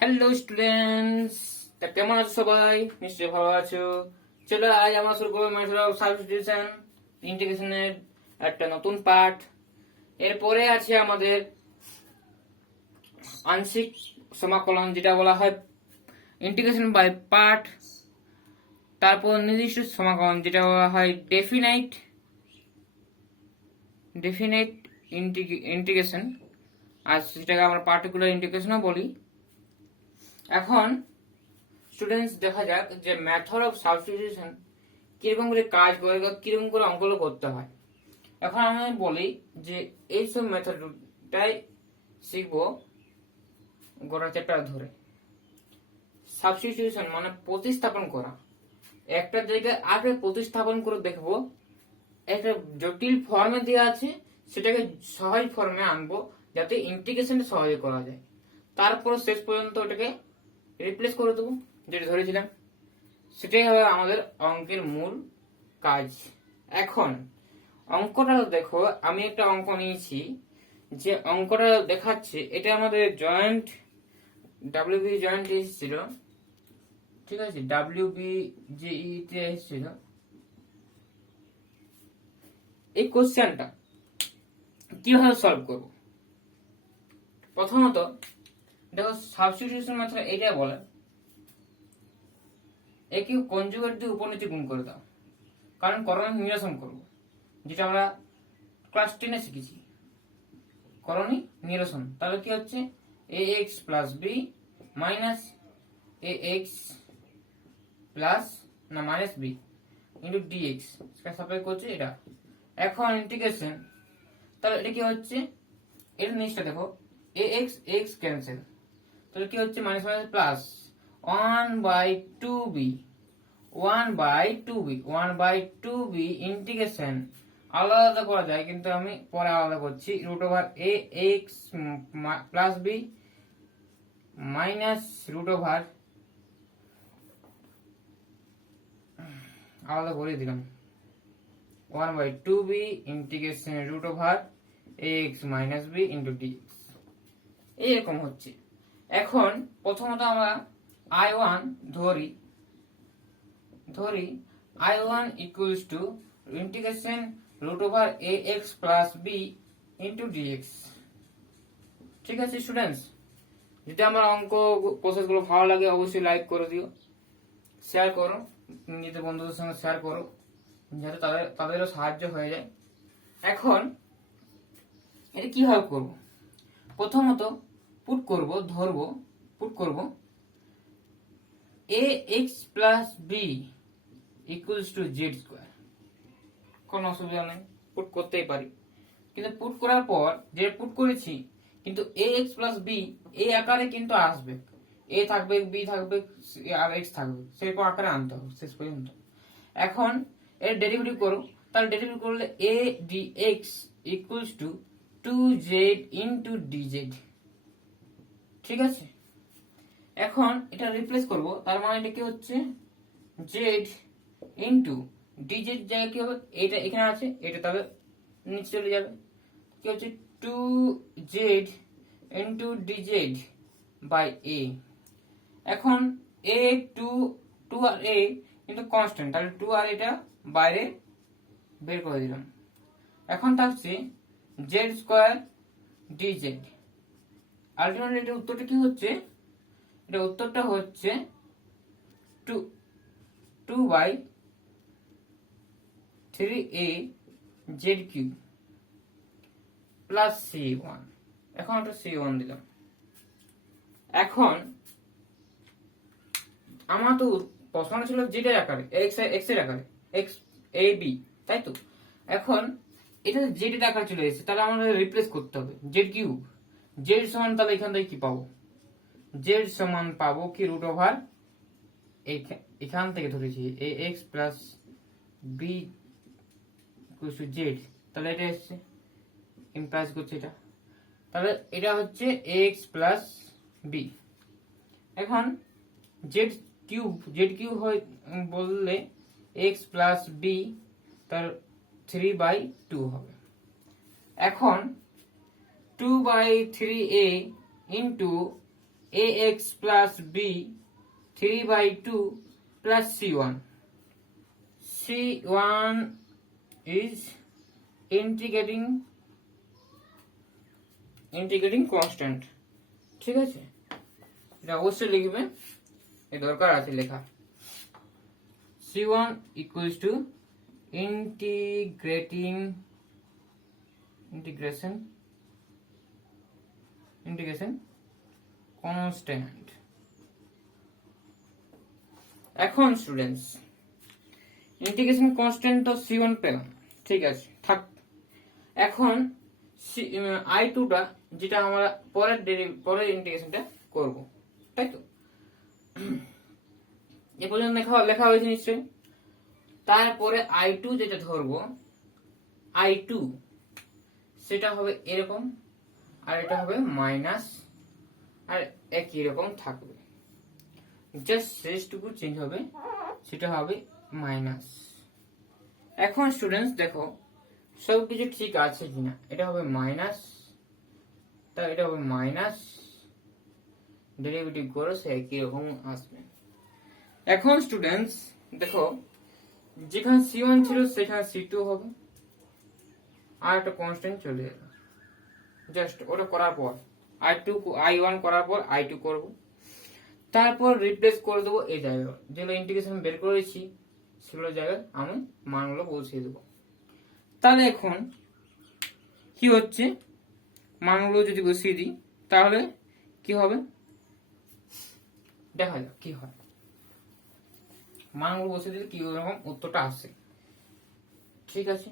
Hello students, তা কেমন আছো সবাই? নিশ্চয়ই ভালো আছো। চলো আজ আমরা শুরু করবো মেথড অফ সাবস্টিটিউশন ইন্টিগ্রেশনের একটা নতুন পার্ট। এরপরে আছে আমাদের আংশিক সমাকলন, যেটা বলা হয় ইন্টিগ্রেশন বাই পার্ট। তারপর নির্দিষ্ট সমাকলন, যেটা বলা হয় ডেফিনাইট ইন্টিগ্রেশন, আর সেটাকে আমরা পার্টিকুলার ইন্টিগ্রেশনও বলি। এখন স্টুডেন্টস দেখা যাক যে মেথড অফ সাবস্টিটিউশন কিরকম করে কাজ করে, কিরকম করে অঙ্কগুলো করতে হয়। এখন আমি বলি যে এইসব মেথডটাই শিখবো গোটা চ্যাপ্টার ধরে। সাবস্টিটিউশন মানে প্রতিস্থাপন করা, একটা জায়গায় আগে প্রতিস্থাপন করে দেখবো একটা জটিল ফর্মে দেওয়া আছে, সেটাকে সহজ ফর্মে আনবো যাতে ইন্টিগ্রেশনটা সহজে করা যায়। তারপর শেষ পর্যন্ত ওটাকে রিপ্লেস করে দেবো যেটা ধরেছিলাম। সেটাই হবে আমাদের অঙ্কের মূল কাজ। এখন অঙ্কটা দেখো, আমি একটা অঙ্ক নিয়েছি, যে অঙ্কটা দেখাচ্ছে এটা আমাদের জয়েন্ট ডাব্লিউবি জয়েন্ট এসেছিল, ঠিক আছে, ডাব্লিউবি জেই তে এসেছিল। এই কোশ্চেনটা কিভাবে সলভ করব? প্রথমত দেখো, সাবস্টিটিউশন মেথড এটা বলে একে কনজুগেট দিয়ে উপনীতি গুণ করে দাও, কারণ করণীয় নিরসন করবো, যেটা আমরা ক্লাস 10-এ শিখেছি। করণীয় নিরসন তাহলে কি হচ্ছে, ax plus B minus ax plus না minus B into dx suppose করছে এটা। এখন ইন্টিগ্রেশন, তাহলে এটা কি হচ্ছে, এর নিচটা দেখো, ax x ক্যান্সেল, তাহলে কি হচ্ছে minus minus plus 1/2b 1/2b integration আলাদা করা যায়, কিন্তু আমি পরে আলাদা করছি। Root over A X plus B minus root over, আলাদা করে দিলাম, 1/2b integration root over A X minus B into dx, এইরকম হচ্ছে। এখন প্রথমত আমরা I1 ধরি I1 equals to integration root over ax plus b into dx। ঠিক আছে স্টুডেন্টস, যদি আমার অঙ্ক প্রসেস গুলো ভালো লাগে অবশ্যই লাইক করে দিও, শেয়ার করো, নিজেদের বন্ধুদের সঙ্গে শেয়ার করো, যাতে তাদেরও সাহায্য হয়ে যায়। এখন এটা কিভাবে করব? প্রথমত পুট করব ax plus b equals to z square, কোনো অসুবিধা নেই, পুট করতেই পারি। কিন্তু পুট করার পর যে পুট করেছি, কিন্তু ax plus b এই আকারে কিন্তু আসবে, a থাকবে, b থাকবে, আর x থাকবে, সেরকম আকারে আনতে হবে শেষ পর্যন্ত। এখন এর ডেরিভেটিভ করো, তাহলে ডেরিভেটিভ করলে a dx equals to 2z into dz, ঠিক আছে। এখন এটা রিপ্লেস করব, তার মানে এটা কি হচ্ছে z ইনটু dz জায়গায় কি হবে, এটা এখানে আছে, এটা তাহলে নিচে চলে যাবে, কি হচ্ছে 2z into dz by a। এখন a 2 আর a কিন্তু কনস্ট্যান্ট, তাহলে 2 আর এটা বাইরে বের করে দিলাম। এখন থাকছে z স্কয়ার dz। আলটিমেটলি এটা উত্তরটা কি হচ্ছে, এটা উত্তরটা হচ্ছে 2/3a z cube plus c1। এখন একটা c1 দিলাম। এখন আমার তো প্রশ্ন ছিল z এর আকারে, x এর আকারে, x a b, তাই তো। এখন এটা z এর আকারে চলে এসেছে, তাহলে আমাদের রিপ্লেস করতে হবে z কিউব। z সমান তাহলে এখান থেকে কি পাবো, z সমান পাবো কি রুট ওভার, এখান থেকে ধরেছি ax plus b equal to z, তাহলে এটা এসছে ইমপ্লাইজ করছে এটা, তাহলে এটা হচ্ছে ax প্লাস b। এখন z কিউব হয় বললে x প্লাস b তার 3/2 হবে। এখন 2/3a into ax plus b 3/2 plus c1. c1 is integrating constant. ঠিক আছে, এটা অবশ্যই লিখবে, এর দরকার আছে লেখা। c1 equals to integration constant. এখন স্টুডেন্টস ইন্টিগ্রেশন কনস্ট্যান্ট তো c1 পেলাম, ঠিক আছে থাক। এখন i2 টা যেটা আমরা পরের ইন্টিগ্রেশনটা করব, তাই তো? এ পর্যন্ত লেখা হয়েছে নিশ্চয়ই। তারপরে i2 যেটা ধরবো, i2 সেটা হবে এরকম, আর এটা হবে মাইনাস, আর একই রকম থাকবে, জাস্ট শেষটুকু চেঞ্জ হবে, সেটা হবে মাইনাস। এখন স্টুডেন্টস দেখো সবকিছু ঠিক আছে কিনা। এটা হবে মাইনাস, তা এটা হবে মাইনাস, ডেরিভেটিভ করো সে একই রকম আসবে। এখন স্টুডেন্টস দেখো যেখানে c1 ছিল সেখানে c2 হবে, আর একটা কনস্ট্যান্ট চলে যাবে। জাস্ট ওটা করার পর i1 করার পর i2 করব, তারপর রিপ্লেস করে দেবো এই জায়গায় যেগুলো ইন্টিগ্রেশন বের করেছি সেগুলো জায়গায় আমি মানগুলো বসিয়ে দেবো। তাহলে এখন কি হচ্ছে, মানগুলো যদি বসিয়ে দিই তাহলে কি হবে দেখা যাক কি হয়। মানগুলো বসিয়ে দিলে কি রকম উত্তরটা আসে, ঠিক আছে?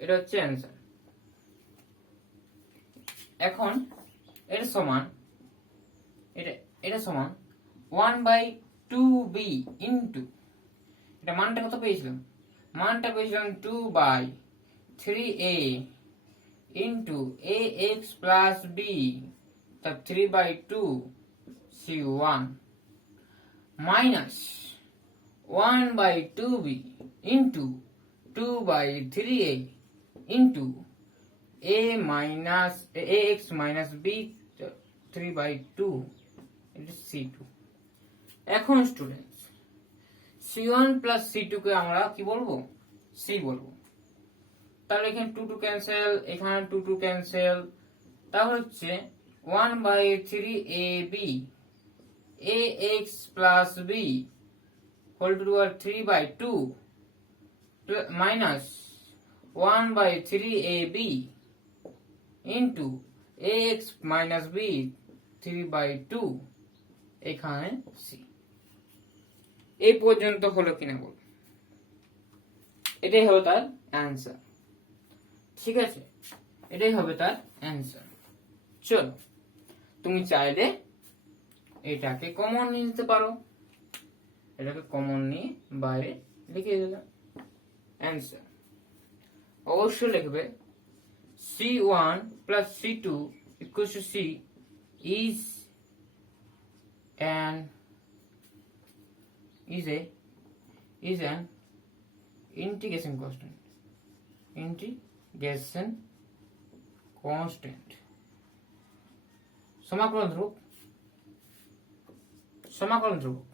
এটা হচ্ছে অ্যান্সার। এখন এটা সমান, এটা সমান 1/2b ইন্টু, এটা মানটা কত পেয়েছিলাম? মানটা পেয়েছিলাম 2/3a into ax plus b, তা 3/2 c1 minus 1/2b into 2/3a into ax minus b 3/2 c2। এখন স্টুডেন্টস c1 প্লাস c2 কে আমরা কি বলবো? c বলবো। তাহলে এখানে 2 ক্যান্সেল, এখানে 2 ক্যান্সেল, তাহলে হচ্ছে 1/3ab ax plus b whole to the power 3/2 minus 1/3ab into ax minus b 3/2 এখানে c। এই পর্যন্ত হলো কিনা বল, এটাই হবে তার অ্যান্সার, ঠিক আছে? এটাই হবে তার অ্যান্সার। চলো তুমি চাইলে এটাকে কমন নিয়ে নিতে পারো, এটাকে কমন নিয়ে বাইরে লিখে দিলাম অ্যান্সার। অবশ্যই লিখবে c1 plus c2 equals to c is an integration constant. সমাকলন ধ্রুবক।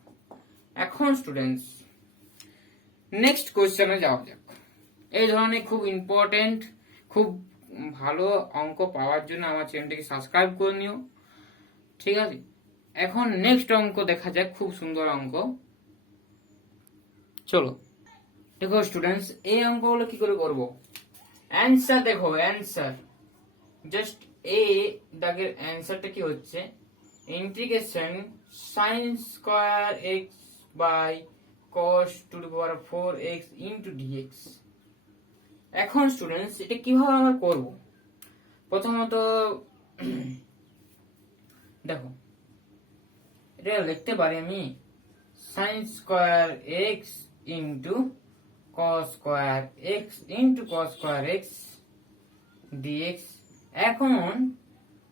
এখন স্টুডেন্টস নেক্সট কোশ্চেনে যাওয়া যাক। এই ধরনের খুব ইম্পর্টেন্ট, খুব ভালো অঙ্ক পাওয়ার জন্য আমার চ্যানেলটিকে সাবস্ক্রাইব করে নিও, ঠিক আছে? এখন নেক্সট অঙ্ক দেখা যাক, খুব সুন্দর অঙ্ক। চলো দেখো স্টুডেন্টস এই অঙ্কগুলো কি করে করব। অ্যান্সার দেখো, অ্যান্সার জাস্ট দাগের অ্যান্সারটা কি হচ্ছে, integration sin square x by cos to the power 4x into dx। এখন স্টুডেন্টস এটা কিভাবে আমরা করব? প্রথমত দেখো এটা লিখতে পারি আমি sin square x into cos square x into cos square x dx। এখন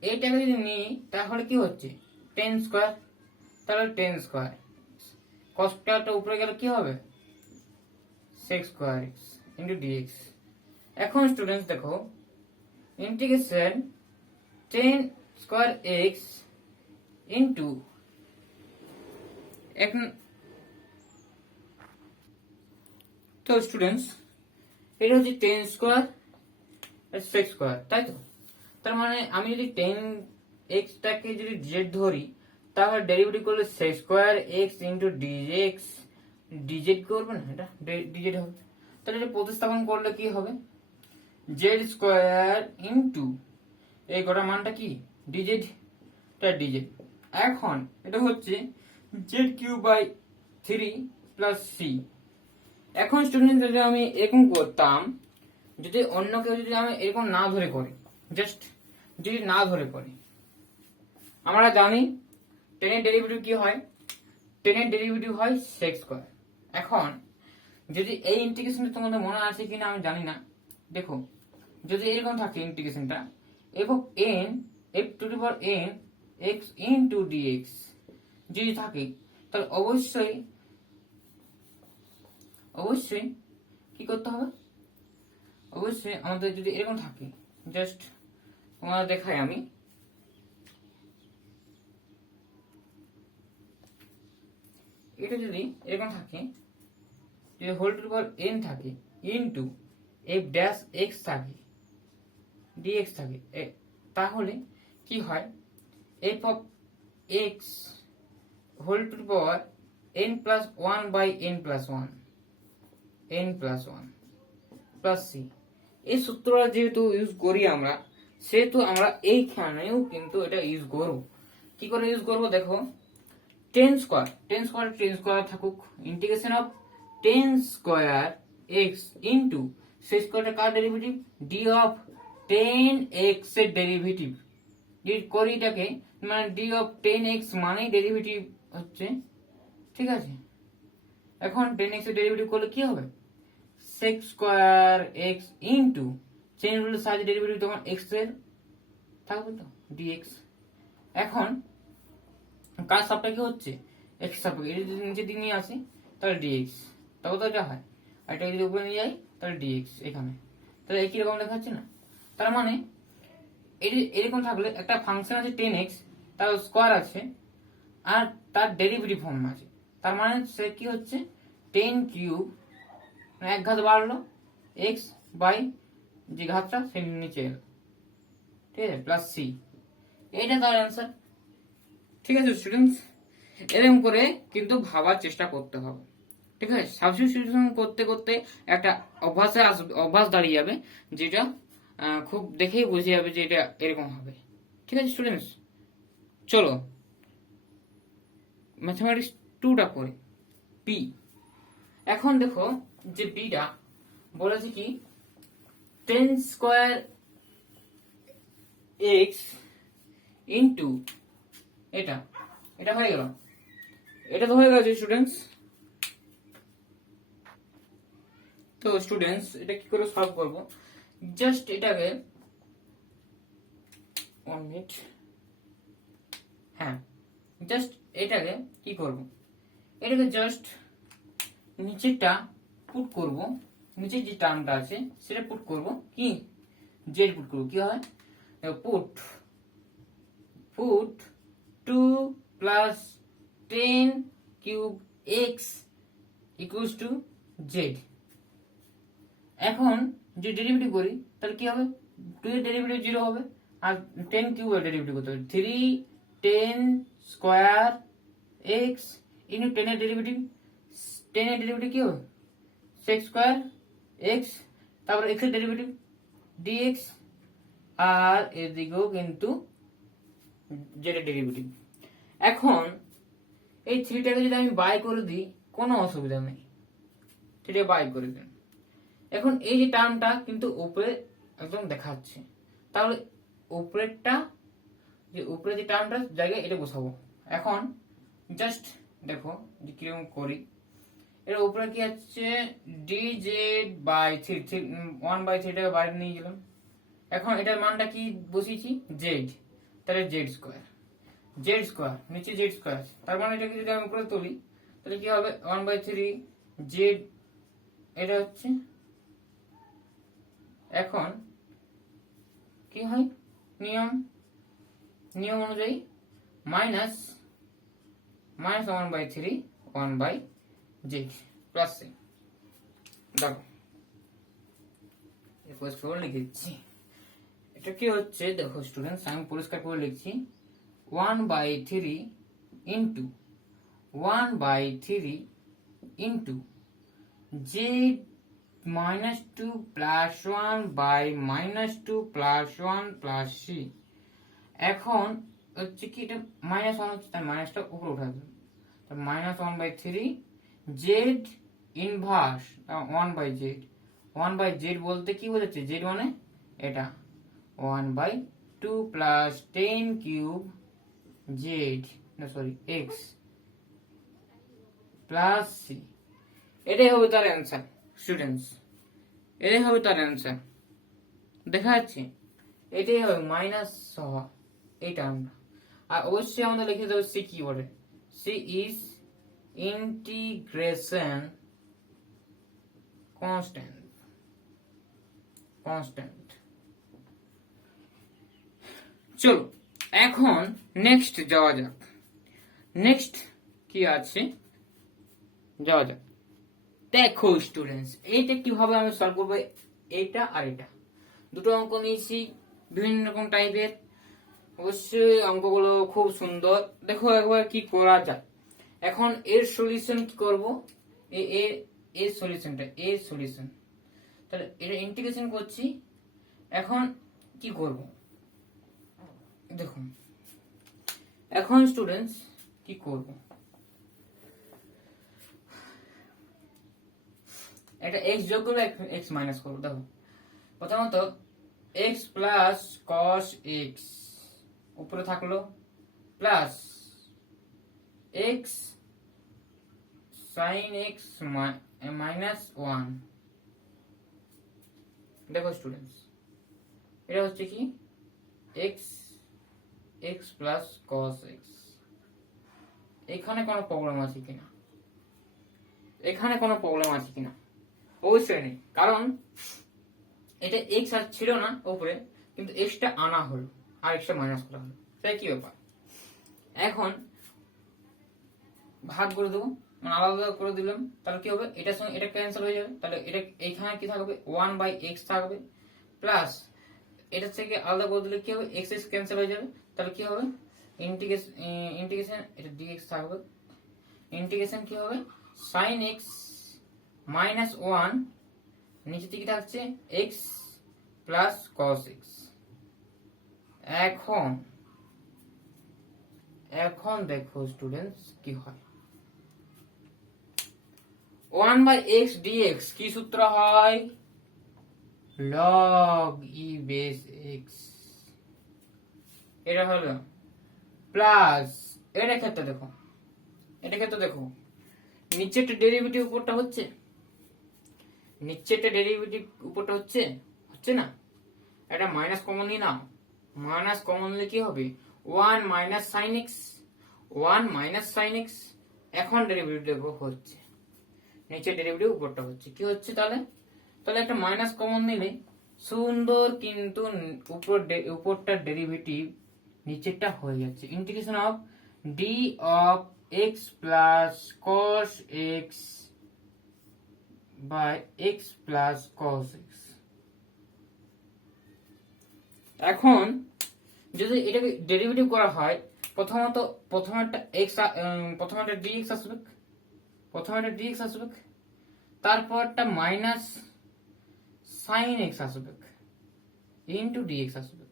এইটাকে যদি নিই তাহলে কি হচ্ছে, tan স্কয়ার, তাহলে tan স্কয়ার, cos টা উপরে গেলে কি হবে, sec square x into dx। এখন স্টুডেন্টস দেখো integration tan square x into তো স্টুডেন্টস এটা হচ্ছে 10 স্কোয়ার সেক্স স্কোয়ার, তাই তো? তার মানে আমি যদি 10x টাকে যদি z ধরি, তাহলে ডেরিভেটিভ করলে sec square x into dx, dz করবে না, এটা ডিজেড হবে। তাহলে এটা প্রতিস্থাপন করলে কি হবে? জেড স্কোয়ার ইন্টু এই গোটা মানটা কি ডিজেড, ডিজেড। এখন এটা হচ্ছে z cube by 3 plus C. এখন স্টুডেন্ট যদি আমি এরকম করতাম, যদি অন্য কেউ যদি আমি এরকম না ধরে করি, জাস্ট যদি না ধরে করি, আমরা জানি 10 এর ডেরিভেটিভ কি হয়? 10 এর ডেরিভেটিভ হয় সেক্স স্কোয়ার। এখন যদি এই ইন্টিগ্রেশনটা তোমাদের মনে আছে কিনা আমি জানি না, দেখো যদি এরকম থাকে ইন্টিগ্রেশনটা f of n f two the power n x into dx যদি থাকে, তাহলে অবশ্যই কি করতে হবে? অবশ্যই আমাদের যদি এরকম থাকে, জাস্ট তোমাদের দেখাই আমি, এটা যদি এরকম থাকে, যদি whole to the power n থাকে ইনটু f ড্যাশ x থাকে dx থাকে, তাহলে কি হয়? f of x whole to the power n plus 1 by n plus 1 plus C. এই সূত্রটা যেহেতু ইউজ করি আমরা, সেহেতু আমরা এইখানেও কিন্তু এটা ইউজ করব। কি করে ইউজ করব দেখো, 10 স্কোয়ার থাকুক, integration of 10 square x into সেই স্কোয়ারটা কার ডেরিভেটিভ? d অফ 10x এর ডেরিভেটিভ। যদি করি এটাকে, মানে d অফ 10x মানেই ডেরিভেটিভ হচ্ছে, ঠিক আছে? এখন 10x এর ডেরিভেটিভ করলে কি হবে? sec square x into chain রুলের সাহায্যে ডেরিভেটিভ তখন x এর থাকবে তো dx। এখন কার সাপেক্ষে হচ্ছে? x সাপেক্ষে। এটা যদি নিচে দিকে নিয়ে আসি তাহলে dx, তবে তো যা হয়, আর এটা যদি উপরে নিয়ে যাই তাহলে dx এখানে, তাহলে একই রকম লেখা হচ্ছে না? তার মানে এরকম থাকলে একটা ফাংশন আছে 10x, তার স্কয়ার আছে আর তার ডেরিভেটিভ ফর্ম আছে, তার মানে সে কি হচ্ছে 10 কিউব, এক ঘাত বাড়লো x বাই যে ঘাতটা সে নিচে এলো, ঠিক আছে, প্লাস সি। এইটা তার অ্যান্সার। ঠিক আছে স্টুডেন্টস, এরকম করে কিন্তু ভাবার চেষ্টা করতে হবে, ঠিক আছে? সাবস্টিটিউশন করতে করতে একটা অভ্যাস দাঁড়িয়ে যাবে, যেটা খুব দেখেই বুঝে যাবে যে এটা এরকম হবে। ঠিক আছে স্টুডেন্টস, চলো ম্যাথমেটিক্স 2টা করি। পি, এখন দেখো যে বিটা বলেছে কি 10 স্কয়ার x ইনটু এটা হয়ে গেল, এটা তো হয়ে গেছে স্টুডেন্টস। তো স্টুডেন্টস এটা কি করে সলভ করব? জাস্ট এটাকে 1 মিনিট, হ্যাঁ, জাস্ট এটাকে কি করব? এটাকে জাস্ট নিচেরটা পুট করব, নিচের যে টার্মটা আছে সেটা পুট করব, কি জেড পুট করব। কি হয়? Put 2 plus 10 cube x equals to Z. এখন যে ডেরিভেটিভ করি তাহলে কি হবে? 2 এর ডেরিভেটিভ 0 হবে, আর 10 কিউব এর ডেরিভেটিভ করতে হবে 3 10 স্কয়ার এক্স ইনটু 10 এর ডেরিভেটিভ, 10 এর ডেরিভেটিভ কি হবে? sec স্কয়ার x, তারপর x এর ডেরিভেটিভ dx, আর এদিকেও কিন্তু z এর ডেরিভেটিভ। এখন এই 3টাকে যদি আমি বাই করে দিই কোনো অসুবিধা নেই, 3টা বাই করে দিন। এখন এই যে টার্মটা কিন্তু উপরে একদম দেখাচ্ছে, তাহলে উপরেরটা যে উপরে যে টার্মটার জায়গায় এটা বসাবো। এখন জাস্ট দেখো যে কিরকম করি। এর উপরে কি আছে? dz বাই 3, 1/3 টাকে বাইরে নিয়ে গেলাম। এখন এটার মানটা কি বসিয়েছি? z, তাহলে z স্কয়ার, নিচে z স্কয়ার, তার মানে এটাকে যদি আমি উপরে তুলি তাহলে কি হবে? 1/3 z, এটা হচ্ছে। এখন কি হয়? নিয়ম অনুযায়ী মাইনাস -1/3 1/z প্লাস c। দেখো পরিষ্কার লিখে দিচ্ছি, এটা কি হচ্ছে দেখো স্টুডেন্টস, আমি পরিষ্কার করে লিখছি 1/3 into 1/3 into z -2 plus 1 by -2 plus 1 plus c। এখন হচ্ছে কি এটা -1 হচ্ছে, তার মাইনাসটা উপরে উঠাবে, তার -1/3 z ইনভার্স 1/z। 1/z বলতে কি বোঝাচ্ছে, z মানে এটা 1/2 প্লাস 10 কিউব z, না সরি x প্লাস c। এটাই হবে তার অ্যান্সার স্টুডেন্টস, এটাই হবে তার অ্যান্সার। দেখা যাচ্ছে এটাই হবে মাইনাস সহ এই টার্মটা। আর অবশ্যই আমাদের লিখে দেবে সি কি বলে, সি ইজ ইন্টিগ্রেশন কনস্ট্যান্ট। চলো এখন নেক্সট যাওয়া যাক, নেক্সট কি আছে যাওয়া যাক। দেখো স্টুডেন্টস, এইটা কিভাবে আমি সলভ করবো, এইটা আর এটা দুটো অঙ্ক নিয়েছি বিভিন্ন রকম টাইপের, অবশ্যই অঙ্কগুলো খুব সুন্দর। দেখো একবার কি করা যায়। এখন এর সলিউশন কি করব, এর সলিউশন, তাহলে এটা ইন্টিগ্রেশন করছি। এখন কি করব দেখুন, এখন স্টুডেন্টস কি করব, এটা x যোগ করলে x মাইনাস করব। দেখো প্রথমত x প্লাস cos x উপরে থাকলো plus x sin x minus 1। দেখো স্টুডেন্টস, এটা হচ্ছে কি x প্লাস cos x। এখানে কোনো প্রবলেম আছে কিনা, এখানে কোনো প্রবলেম আছে কিনা, অবশ্যই নেই, কারণ এটা x আর ছিল না উপরে, কিন্তু x টা আনা হলো আর x টা মাইনাস করা হলো, তাই কি ব্যাপার। এখন ভাগ করে দেবো, মানে আলাদা করে দিলাম, তাহলে কি হবে, এটার সঙ্গে এটা ক্যান্সেল হয়ে যাবে, তাহলে এটা এইখানে কি থাকবে 1/x থাকবে, প্লাস এটার থেকে আলাদা করে দিলে কি হবে, x ক্যান্সেল হয়ে যাবে, তাহলে কি হবে ইন্টিগ্রেশন এটা dx থাকবে, ইন্টিগ্রেশন কি হবে sin x মাইনাস 1, নিচে দিকে থাকছে x প্লাস cos x। এখন দেখো স্টুডেন্টস কি হয়, 1/x dx কি সূত্র হয়, log e বেস x। এটা হলো প্লাস এটা ক্ষেত্রে দেখো নিচেরটা ডেরিভেটিভ উপরটা হচ্ছে, হচ্ছে না, এটা মাইনাস কমন নিয়ে নাও, মাইনাস কমন নিলে কি হবে 1 মাইনাস sin x। এখন ডেরিভেটিভ হচ্ছে, নিচের ডেরিভেটিভ উপরটা হচ্ছে, কি হচ্ছে তাহলে একটা মাইনাস কমন নিলে সুন্দর কিন্তু উপরটার ডেরিভেটিভ নিচেরটা হয়ে যাচ্ছে, integration of d of x plus cos x by x plus cos x। এখন যদি এটাকে ডেরিভেটিভ করা হয়, প্রথমে একটা dx আসবে, তারপরটা মাইনাস sin x আসবে ইন্টু dx আসবে,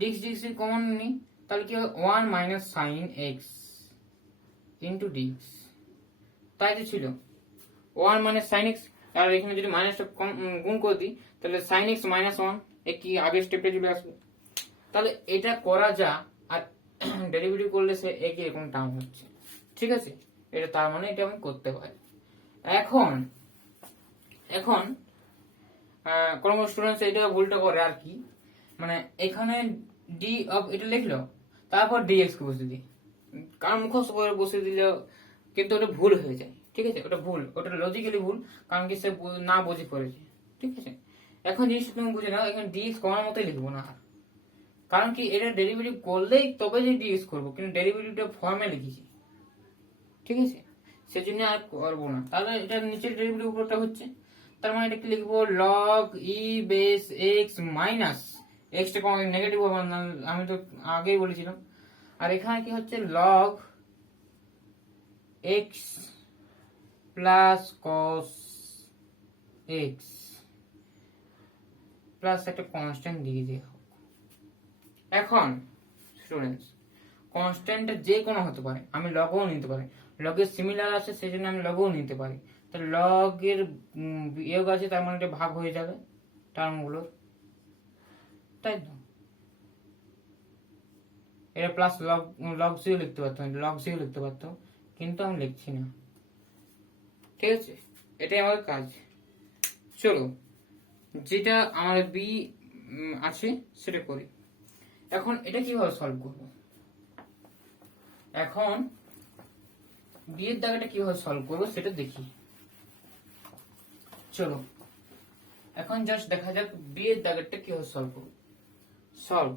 dx কমন নিই, তাহলে কি হবে 1 minus sin x into dx, তাই তো ছিল 1 মাইনাস sin x। আর এখানে যদি মাইনাসটা গুণ করে দিই, তাহলে sin x মাইনাস 1 কি আগের স্টেপটা চলে আসবে। তাহলে এটা করা যা, আর ডেরিভেটিভ করলে সে একই রকম টার্ম হচ্ছে, ঠিক আছে, এটা তার মানে এটা আমি করতে পারি। এখন কোন স্টুডেন্টস এটা ভুলটা করে আর কি, মানে এখানে d অফ এটা লিখলো, তারপর dx কে বসে দিই, কারণ মুখস্থ করে বসে দিলে কিন্তু ওটা ভুল হয়ে যায়, ঠিক আছে, ওটা ভুল, ওটা লজিক্যালি ভুল, কারণ কি সে না বুঝে করেছে, ঠিক আছে। এখন জিনিসটা তুমি বুঝে নাও, এখানে dx কমার মতোই লিখবো না, কারণ কি এটা ডেরিভেটিভ করলেই তবে যে ডিএক্স করবো, কিন্তু ডেরিভেটিভটা ফর্মে লিখেছি, ঠিক আছে, সেজন্য আর করবো না। তাহলে এটা নিচের ডেরিভেটিভ উপরটা হচ্ছে, তার মানে এটা কি লিখবো, log e base x minus extra কম নেগেটিভ হবে না, আমি তো আগেই বলেছিলাম। আর এখানে কি হচ্ছে, log x plus cos x plus একটা কনস্ট্যান্ট দিয়ে দিয়ে হোক। এখন স্টুডেন্টস, কনস্ট্যান্ট যে কোনো হতে পারে, আমি লগও নিতে পারি, লগের সিমিলার আছে সেজন্য আমি লগও নিতে পারি। তো লগের বিয়োগ আছে, তার মানে এটা ভাগ হয়ে যাবে টার্মগুলোর, তাই তো। এটা প্লাস লগ লগ জিও লিখতে পারতাম, লগ জিও লিখতে পারতাম, কিন্তু আমি লিখছি না, ঠিক আছে। এটাই আমাদের কাজ। চলো, যেটা আমার বি আছে সেটা করি। এখন এটা কিভাবে সলভ করব, এখন বি এর দাগটা কিভাবে সলভ করব সেটা দেখি। চলো এখন জাস্ট দেখা যাক বি এর দাগটা কিভাবে সলভ করব। সলভ,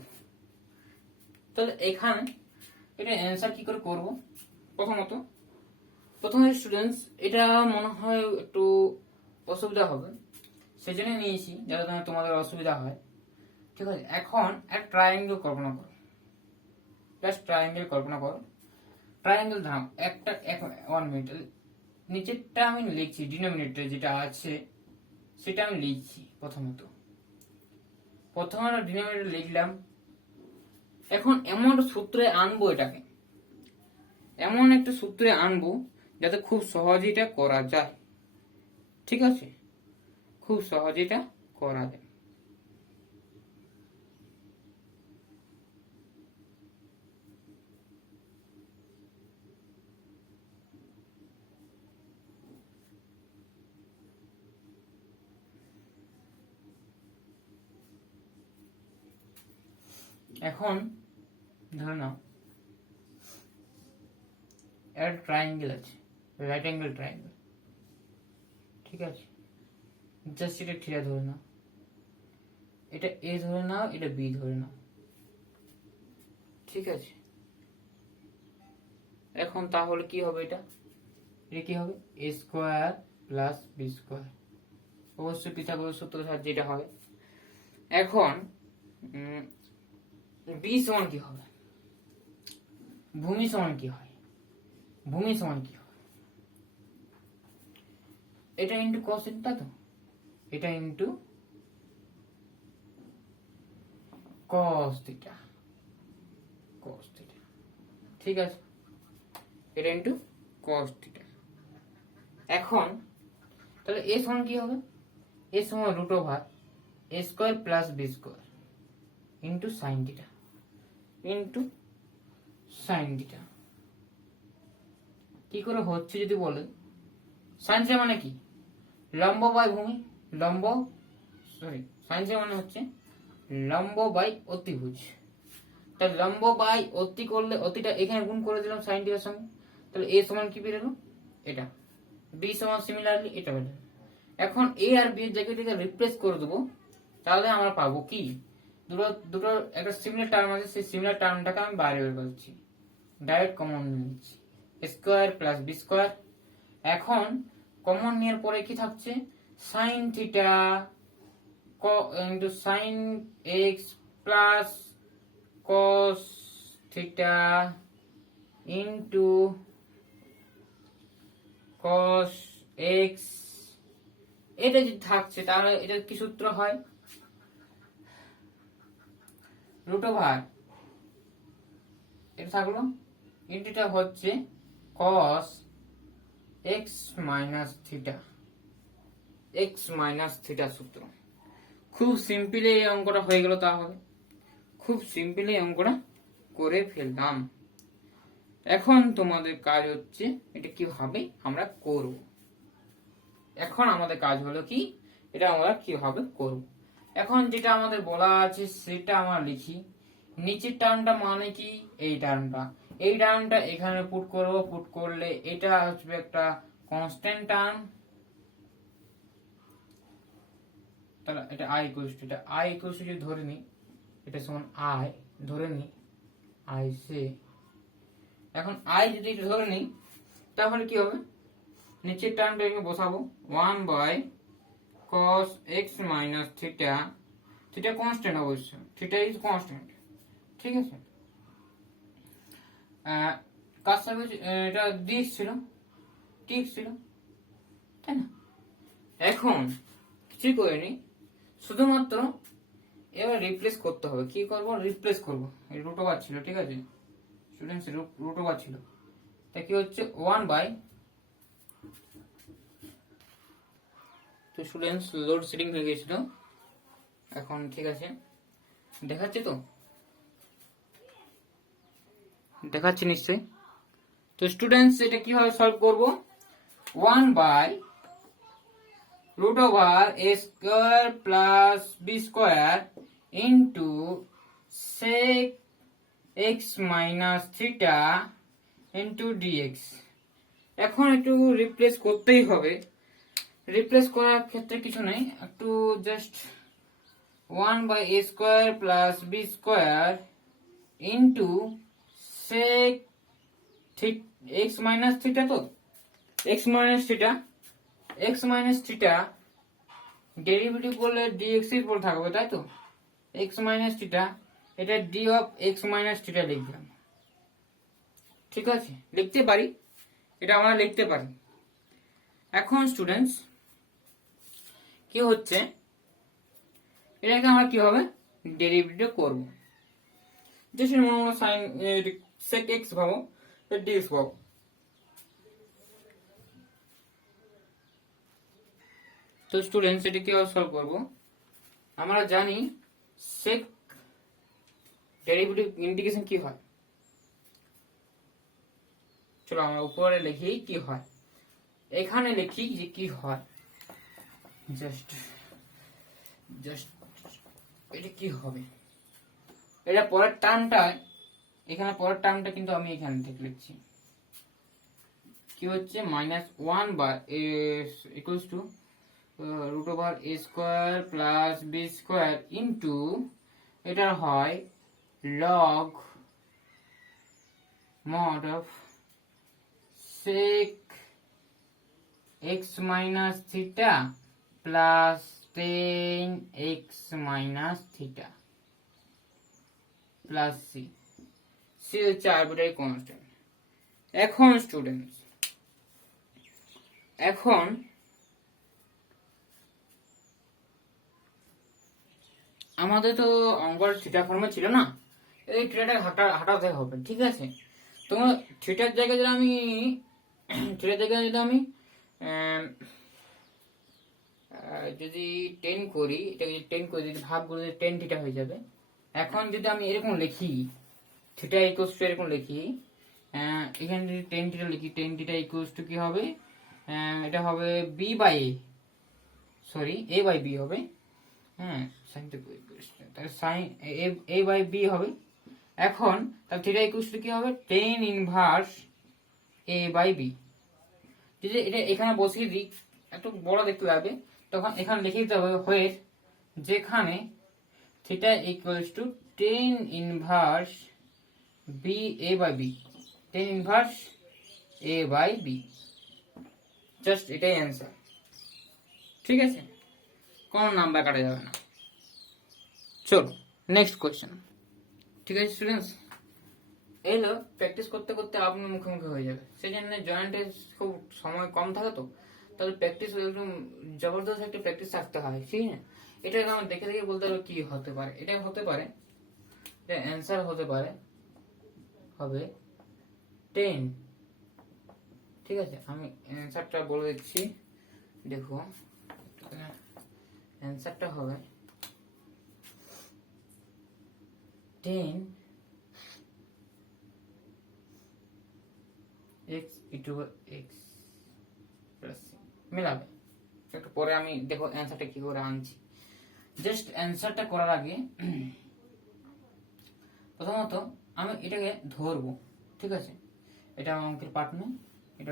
তাহলে এখানে এটা অ্যান্সার কি করে করব, প্রথমে স্টুডেন্টস এটা মনে হয় একটু অসুবিধা হবে, সেজন্য নিয়েছি যাতে তোমাদের অসুবিধা হয়, ঠিক আছে। এখন এক ট্রায়াঙ্গেল কল্পনা করো, জাস্ট ট্রায়াঙ্গেল কল্পনা করো। ট্রায়াঙ্গেল ধাম একটা 1 মিনিট, নিচেরটা আমি লিখছি, ডিনোমিনেটর যেটা আছে সেটা আমি লিখছি। প্রথমে ডিনোমিনেটর লিখলাম। এখন এমন একটা সূত্রে আনবো, এটাকে এমন একটা সূত্রে আনবো যাতে খুব সহজে এটা করা যায়, ঠিক আছে, খুব সহজে এটা করা যায়। এখন ধরে নাও একটা ট্রায়াঙ্গেল আছে, রাইট অ্যাঙ্গেল ট্রায়াঙ্গেল, ঠিক আছে। জাস্ট এটা থিটা ধরে নাও, এটা এ ধরে নাও, এটা বি ধরে নাও, ঠিক আছে। এখন তাহলে কি হবে, এটা কি হবে, এ স্কোয়ার প্লাস বি স্কোয়ার, অবশ্যই পিথাগোরাস সূত্র সাহায্যে যেটা হবে। এখন বি সমান কি হবে, ভূমি সমান কি হয়, ভূমি সমান কি হয়, এটা ইন্টু কস থিটা, তো এটা ইন্টু কস থিটা, ঠিক আছে, এটা ইন্টু কস থিটা। এখন তাহলে এ সমান কি হবে, এ সমান root over A square plus B square into sine theta, কি করে হচ্ছে যদি বলে, সাইন থিটা মানে কি, লম্ব বাই ভূমি, সাইন থিটা মানে হচ্ছে লম্ব বাই অতিভুজ। তাহলে লম্ব বাই অতি করলে অতিটা এখানে গুণ করে দিলাম সাইন থিটার সঙ্গে, তাহলে এ সমান কি বেরোলো, এটা, বি সমান সিমিলারলি এটা বেরোলো। এখন এ আর বি এর জায়গা থেকে রিপ্লেস করে দেবো, তাহলে আমরা পাবো কি, দুটো একটা সিমিলার টার্ম আছে, সেই সিমিলার টার্মটাকে আমি বাইরে বের করছি, ডাইরেক্ট কমন নিচ্ছি, স্কোয়ার প্লাস বি স্কোয়ার। এখন কমন নেওয়ার পরে কি থাকছে, sine theta into sine x plus cos theta into cos x, এটা যদি থাকছে তাহলে এটা কি সূত্র হয়, রুট ওভার এটা থাকলো, এটা হচ্ছে cos x মাইনাস থিটা সূত্র। খুব সিম্পলি এই অঙ্কটা হয়ে গেল, তাহলে খুব সিম্পলি অঙ্কটা করে ফেললাম। এখন তোমাদের কাজ হচ্ছে এটা কিভাবে আমরা করব। এখন আমাদের কাজ হলো কি, এটা আমরা কিভাবে করব। এখন যেটা আমাদের বলা আছে সেটা আমরা লিখি। নিচের টার্মটা মানে কি, এই টার্মটা এখানে পুট করব, পুট করলে এটা আসবে একটা কনস্ট্যান্ট টার্ম, তাহলে এটা i ইকুয়ালস টু যদি ধরে নিই, এটা সমান আই ধরে নিই, আই সে। এখন আই যদি এটা ধরে নিই তাহলে কি হবে, নিচের টার্মটাকে বসাবো 1 by cos x minus theta, theta constant অবশ্য, থিটা ইজ কনস্ট্যান্ট, ঠিক আছে। কার সঙ্গে এটা dx ছিল, dx ছিল, তাই না? এখন কিছু করিনি, শুধুমাত্র এবার রিপ্লেস করতে হবে। কি করব, রিপ্লেস করব। এই রুট ওভার ছিল, ঠিক আছে স্টুডেন্টস, রুট ওভার ছিল, তাই কি হচ্ছে 1 বাই, তো স্টুডেন্টস লোড শেডিং হয়ে গেছিল, এখন ঠিক আছে দেখাচ্ছে, তো দেখাচ্ছি নিশ্চয়ই। তো স্টুডেন্টস এটা কিভাবে সলভ করব, 1 by root over a square plus b square into sec x minus theta into dx। এখন একটু রিপ্লেস করতেই হবে, রিপ্লেস করার ক্ষেত্রে কিছু নেই, একটু just 1 by a square plus b square into sec x minus theta, তো x minus theta, x minus theta derivative করলে dx এর উপর থাকবে, তাই তো, x minus theta, এটা d of x minus theta লিখলাম, ঠিক আছে, লিখতে পারি, এটা আমরা লিখতে পারি। এখন স্টুডেন্টস কি হচ্ছে, এটাকে আমরা কিভাবে ডেরিভেটিভ করব, যেসব মনে মনে সাইন sec x ভাবো, dx ভাবো। তো স্টুডেন্টস এটা কিভাবে সলভ করব, আমরা জানি sec ডেরিভেটিভ ইন্টিগ্রেশন কি হয়, চলো আমরা উপরে লিখি কি হয়, এখানে লিখি যে কি হয়, জাস্ট এটা কি হবে, এটা পরের টার্মটা, এখানে পরের টার্মটা কিন্তু আমি এখানে থেকে লিখছি, কি হচ্ছে -1 by equals to root over a square plus b square into এটা হয় log mod of sec x minus theta plus tan x minus theta plus c, c হচ্ছে আরবিট্রারি কনস্ট্যান্ট। এখন স্টুডেন্টস, এখন আমাদের তো অঙ্কর থিটা ফর্মে ছিল না, এই থিটাটা হাঁটাতে হবে, ঠিক আছে। তোমার থিটার জায়গায় যদি আমি যদি 10 করি, এটাকে যদি 10 করি, যদি ভাগ করে 10 থিটা হয়ে যাবে। এখন যদি আমি এরকম লিখি, থিটা ইকুয়ালস টু এরকম লিখি, এখানে যদি 10 থিটা লিখি, 10 থিটা ইকুয়ালস টু কি হবে, এটা হবে b by a, sorry a by b হবে, হ্যাঁ সাইন তাহলে সাইন a বাই b হবে। এখন তাহলে থিটা ইকুয়ালস টু কি হবে, tan inverse a by b। যদি এটা এখানে বসিয়ে দিই, একটু বড় দেখতে লাগবে, তখন এখানে লিখে দিতে হবে হোয়ার, যেখানে theta equals to tan inverse b a by b, tan inverse a by b, just এটাই অ্যান্সার, ঠিক আছে, কোন নাম্বার কাটা যাবে না। চলো নেক্সট কোশ্চেন, ঠিক আছে স্টুডেন্টস, এলো প্র্যাকটিস করতে করতে আপনার মুখোমুখি হয়ে যাবে, সেই জন্য জয়েন্টের খুব সময় কম থাকে, তো তাহলে প্র্যাকটিস একদম জবরদস্ত একটা প্র্যাকটিস থাকতে হয়, ঠিক না। এটাকে আমার দেখে দেখে বলতে হবে কি হতে পারে, এটা হতে পারে, এটা অ্যান্সার হতে পারে, হবে 10, ঠিক আছে। আমি অ্যান্সারটা বলে দিচ্ছি, দেখো অ্যান্সারটা হবে 10 x e to x plus মেলাবে, একটু পরে আমি দেখো অ্যান্সারটা কি করে আনছি। জাস্ট অ্যান্সারটা করার আগে প্রথমত আমি এটাকে ধরবো, ঠিক আছে, এটা আমার অঙ্কের পার্ট নয়, এটা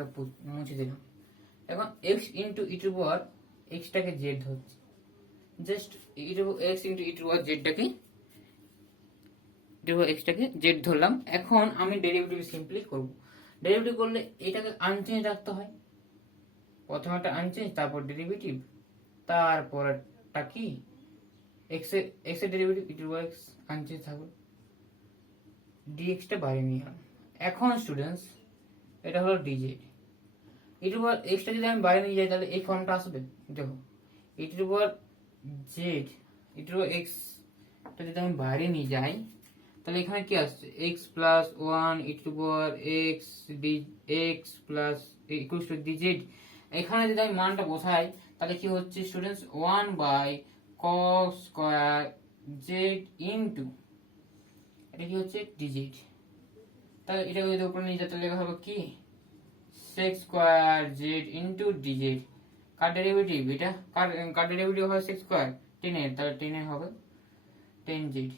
মুছে দিলাম। এখন x into E to power x টাকে z ধরছি, just x into E to power z টাকে এক্সটাকে জেড ধরলাম। এখন আমি ডেরিভেটিভ সিম্পলি করব। ডেরিভেটিভ করলে এটাকে আনচেঞ্জ রাখতে হয়, প্রথমে একটা আনচেঞ্জ, তারপর ডেরিভেটিভ, তারপরটা কি এক্স এর derivative e to x unchanged থাকবে, ডিএক্সটা বাইরে নিয়ে এলাম। এখন স্টুডেন্টস এটা হলো ডিজেড, ই টু এক্সটা যদি আমি বাইরে নিয়ে যাই তাহলে এই ফর্মটা আসবে। দেখো e to z e to x যদি আমি বাইরে নিয়ে যাই তাহলে এখানে কি আসছে, x plus one e to x d x plus equal to dz. এখানে যদি আমি মানটা বসাই তাহলে কি হচ্ছে students, one by cos square Z into এটা কি হচ্ছে ডিজেড। তাহলে এটা যদি উপরে নিয়ে যায় তাহলে লেখা হবে কি sec square Z into dz. কার ডেরিভেটিভ এটা, কার ডেরিভেটিভ হয় সেক স্কয়ার, 10 এর, তাহলে 10 এর হবে 10 জেড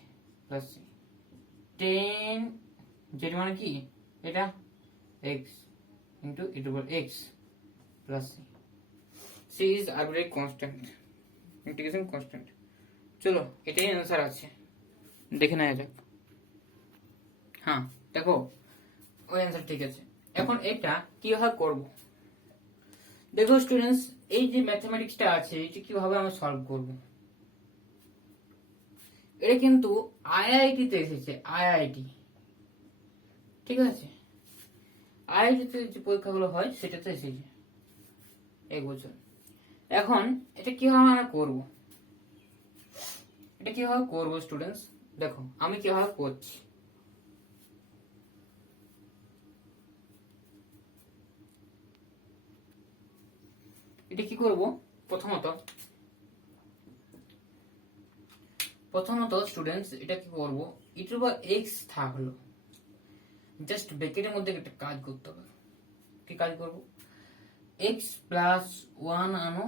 প্লাস 10 জেড মানে কি এটা x into e to x plus c is arbitrary constant, integration constant. চলো এটাই অ্যান্সার আছে, দেখে নেওয়া যাক। হ্যাঁ দেখো ওই অ্যান্সার ঠিক আছে। এখন এটা কিভাবে করব, দেখো স্টুডেন্টস এই যে ম্যাথমেটিক্সটা আছে এটা কিভাবে আমরা সলভ করব। এটা কিন্তু আইআইটি তে এসেছে, আইআইটি, ঠিক আছে, আইআইটি তে যে পরীক্ষাগুলো হয় সেটাতে এসেছে এক বছর। এখন এটা কিভাবে আমরা করব, এটা কিভাবে করব স্টুডেন্টস, দেখো আমি কিভাবে করছি। এটা কি করব, প্রথমত স্টুডেন্টস এটা কি করব, ই টু পাওয়ার এক্স থাকলো, জাস্ট ব্র্যাকেটের মধ্যে একটা কাজ করতে হবে। কি কাজ করব, এক্স প্লাস ওয়ান আনো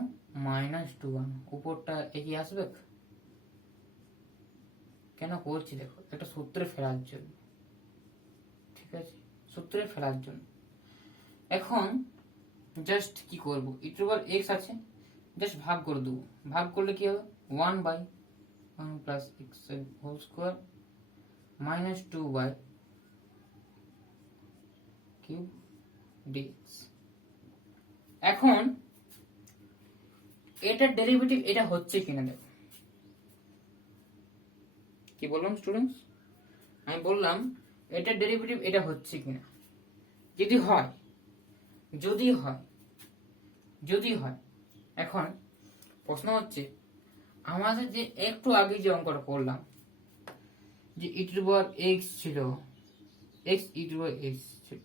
মাইনাস টু আনো, উপরটা একই আসবে। কেন করছি দেখো, একটা সূত্রে ফেরার জন্য, ঠিক আছে, সূত্রে ফেরার জন্য। এখন জাস্ট কি করব, ই টু পাওয়ার এক্স আছে, জাস্ট ভাগ করে দেবো। ভাগ করলে কি হবে, 1 by 1 plus x whole square minus 2 by cube dx. এখন এটার ডেরিভেটিভ এটা হচ্ছে কিনা দেখো, কি বললাম স্টুডেন্টস, আমি বললাম এটার ডেরিভেটিভ এটা হচ্ছে কিনা। যদি হয়, যদি হয় এখন প্রশ্ন হচ্ছে আমাদের যে একটু আগে যে অঙ্কটা করলাম যে ই টু পাওয়ার এক্স ছিল, X E to power X ছিল,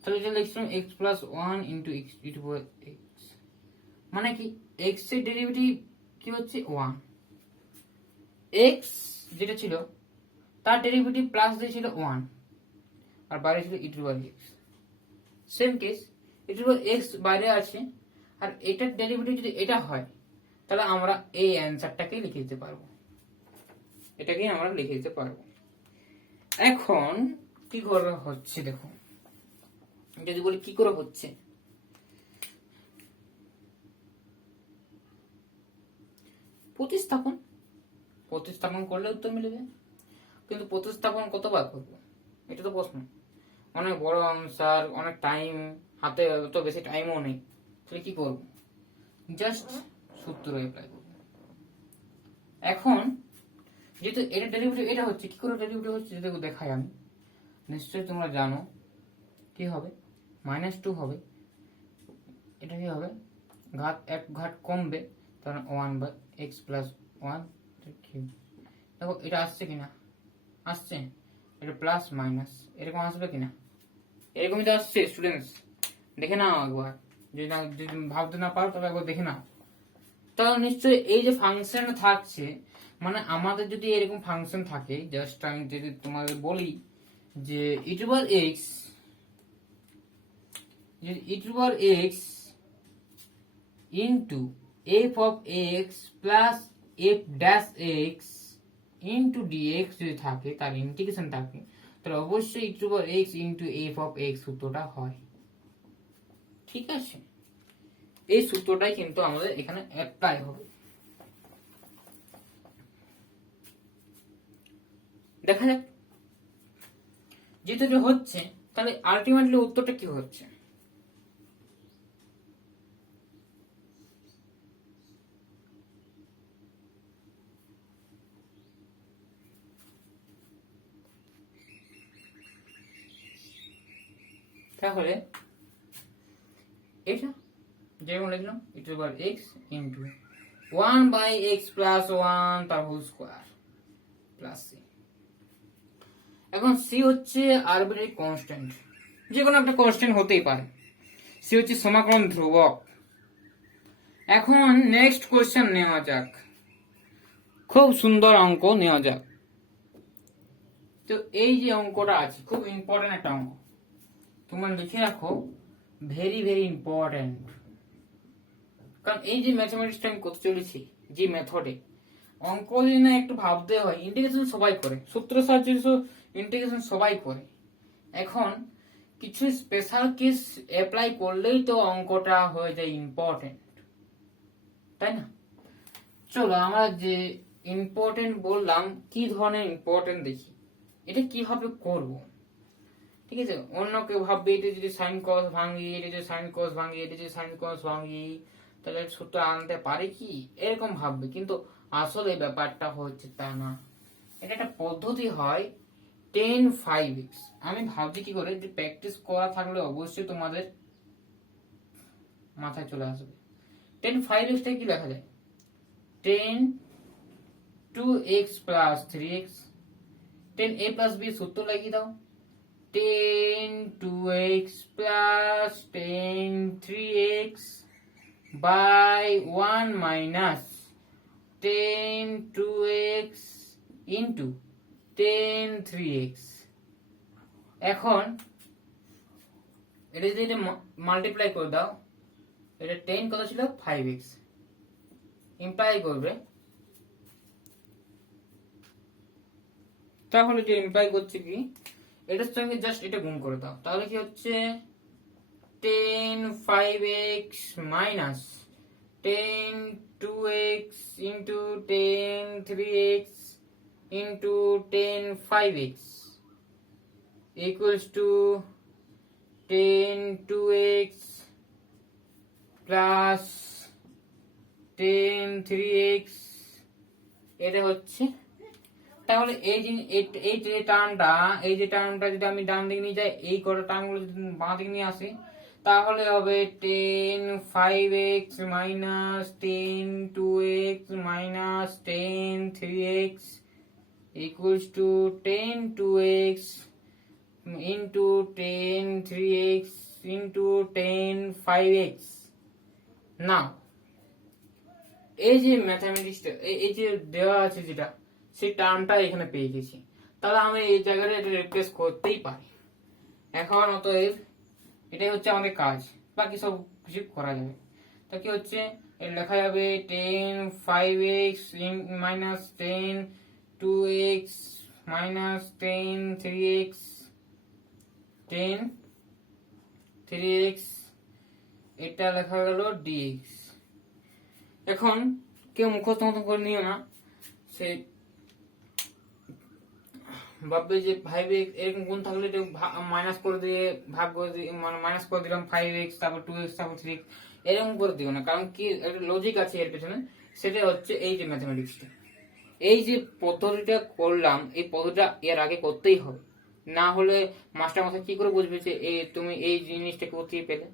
তাহলে এটা লিখছিলাম X plus one into X E to power X, মানে কি এক্স এর ডেরিভেটিভ কি হচ্ছে ওয়ান, এক্স যেটা ছিল তার ডেরিভেটিভ প্লাস দিয়েছিল ওয়ান, আর বাইরে ছিল ই to power x. Same case E to power x বাইরে আছে, আর এটার ডেরিভেটিভ যদি এটা হয় তাহলে আমরা এই অ্যান্সারটাকে লিখে দিতে পারবো, এটাকে আমরা লিখে দিতে পারবো। এখন কি করা হচ্ছে দেখো, যদি বলি কি করে হচ্ছে, প্রতিস্থাপন করলে উত্তর মিলবে। কিন্তু প্রতিস্থাপন কতবার করবো এটা তো প্রশ্ন, অনেক বড় আনসার, অনেক টাইম হাতে, তো বেশি টাইমও নেই, তাহলে কি করবো, জাস্ট সূত্র অ্যাপ্লাই করবো। এখন যেহেতু এটা ডেরিভেটিভ এটা হচ্ছে, কি করে ডেরিভেটিভ হচ্ছে যদি দেখাই আমি, নিশ্চয়ই তোমরা জানো কি হবে, মাইনাস টু হবে, এটা কি হবে ঘাত এক ঘাত কমবে, তাহলে one by x plus one cube. দেখো এটা আসছে কিনা, আসছে, এটা প্লাস মাইনাস এরকম আসবে কিনা, এরকমই তো আসছে স্টুডেন্টস, দেখে নাও একবার, যদি ভাবতে না পারো তবে একবার দেখে নাও। তাহলে নিশ্চয়ই এই যে ফাংশন থাকছে, মানে আমাদের যদি এরকম ফাংশন থাকে, জাস্ট আমি যদি তোমাদের বলি যে E to power X, E to power X into F of x plus F dash X into dx যদি থাকে, তার ইন্টিগ্রেশন থাকে, তাহলে অবশ্যই E to power X into F of X সূত্রটা হয়, ঠিক আছে। এই সূত্রটাই কিন্তু আমাদের এখানে অ্যাপ্লাই হবে। দেখা যাক যেহেতু এটা হচ্ছে, তাহলে আলটিমেটলি উত্তরটা কি হচ্ছে? তাহলে এটা যেমন লিখলাম e⁻x ইন্টু 1/x প্লাস 1 তার হোল স্কোয়ার প্লাস সি। এখন সি হচ্ছে আরবিট্রারি কনস্ট্যান্ট, যে কোনো একটা কনস্ট্যান্ট হতেই পারে। সি হচ্ছে সমাকলন ধ্রুবক। এখন নেক্সট কোশ্চেন নেওয়া যাক, খুব সুন্দর অঙ্ক নেওয়া যাক। তো এই যে অঙ্কটা আছে খুব ইম্পর্টেন্ট একটা অঙ্ক, তোমরা লিখে রাখো, ভেরি ভেরি ইম্পর্টেন্ট। কারণ এই যে ম্যাথমেটিক্সটা আমি করতে চলেছি, যে মেথডে অঙ্ক যদি না একটু ভাবতে হয়, ইন্টিগ্রেশন সবাই করে, সূত্র সাহায্যে ইন্টিগ্রেশন সবাই করে। এখন কিছু স্পেশাল কেস অ্যাপ্লাই করলেই তো অঙ্কটা হয়ে যায় ইম্পর্টেন্ট, তাই না? চলো আমরা যে ইম্পর্টেন্ট বললাম, কি ধরনের ইম্পর্টেন্ট দেখি, এটা কিভাবে করব। ঠিক আছে, অন্য কেউ ভাববে এটা যদি সাইন কস ভাঙি, এটা যদি সাইন কস ভাঙি, এটা যদি সাইন কস ভাঙি, তাহলে সূত্র আনতে পারে কি, এরকম ভাববে। কিন্তু আসলে ব্যাপারটা হচ্ছে তা না, এটা একটা পদ্ধতি হয় 10 5x। আমি ভাবছি কি করে, যে প্র্যাকটিস করা থাকলে অবশ্যই তোমাদের মাথায় চলে আসবে। 10 5x টা কি লেখা যায়? 10 2x plus 3x, 10a plus b সূত্র লাগিয়ে দাও, 10 2x plus 10 3x by 1 minus 10 2x into 10 3x। এখন এটা যদি মাল্টিপ্লাই করে দাও, এটা 10 কত ছিল 5x, ইমপ্লাই করবে, তাহলে এটা ইমপ্লাই করছে কি, এটার সঙ্গে জাস্ট এটা গুণ করে দাও, তাহলে কি হচ্ছে 10 5x minus 10 2x into 10 3x into 10 5x equals to 10 2x plus 10 3x। এটা হচ্ছে, তাহলে এই যে টার্মটা যদি আমি ডান দিকে নিয়ে যাই, এই কটা টার্মগুলো যদি বাঁ দিকে নিয়ে আসি, তাহলে হবে 10 5x minus 10 2x minus 10 3x equals to 10 2x into 10 3x into 10 5x। নাও এই যে ম্যাথমেটিক্সটা এই যে দেওয়া আছে যেটা, সেই টার্মটা এখানে পেয়ে গেছি, তাহলে আমি এই জায়গায় এটা রিপ্লেস করতেই পারি। এখন অতএব এটাই হচ্ছে আমাদের কাজ, বাকি সব কিছু করা যাবে। তা কি হচ্ছে, এটা লেখা যাবে 10 5x minus 10 2x minus 10 3x 10 3x, এটা লেখা গেল dx। এখন কেউ মুখস্থ মতো করে নিও না, সে ভাববে যে 5x এরকম গুণ থাকলে মাইনাস করে দিয়ে ভাগ করে দিয়ে, মানে মাইনাস করে দিলাম 5x তারপর 2x তারপর 3x, এরকম করে দিও না। কারণ কি, একটা লজিক আছে এর পেছনে, সেটা হচ্ছে এই যে ম্যাথমেটিক্সটা, এই যে পদ্ধতিটা করলাম, এই পদ্ধতিটা এর আগে করতেই হবে, না হলে মাস্টার মশাই কি করে বুঝবে যে তুমি এই জিনিসটা কোথায় পেলে।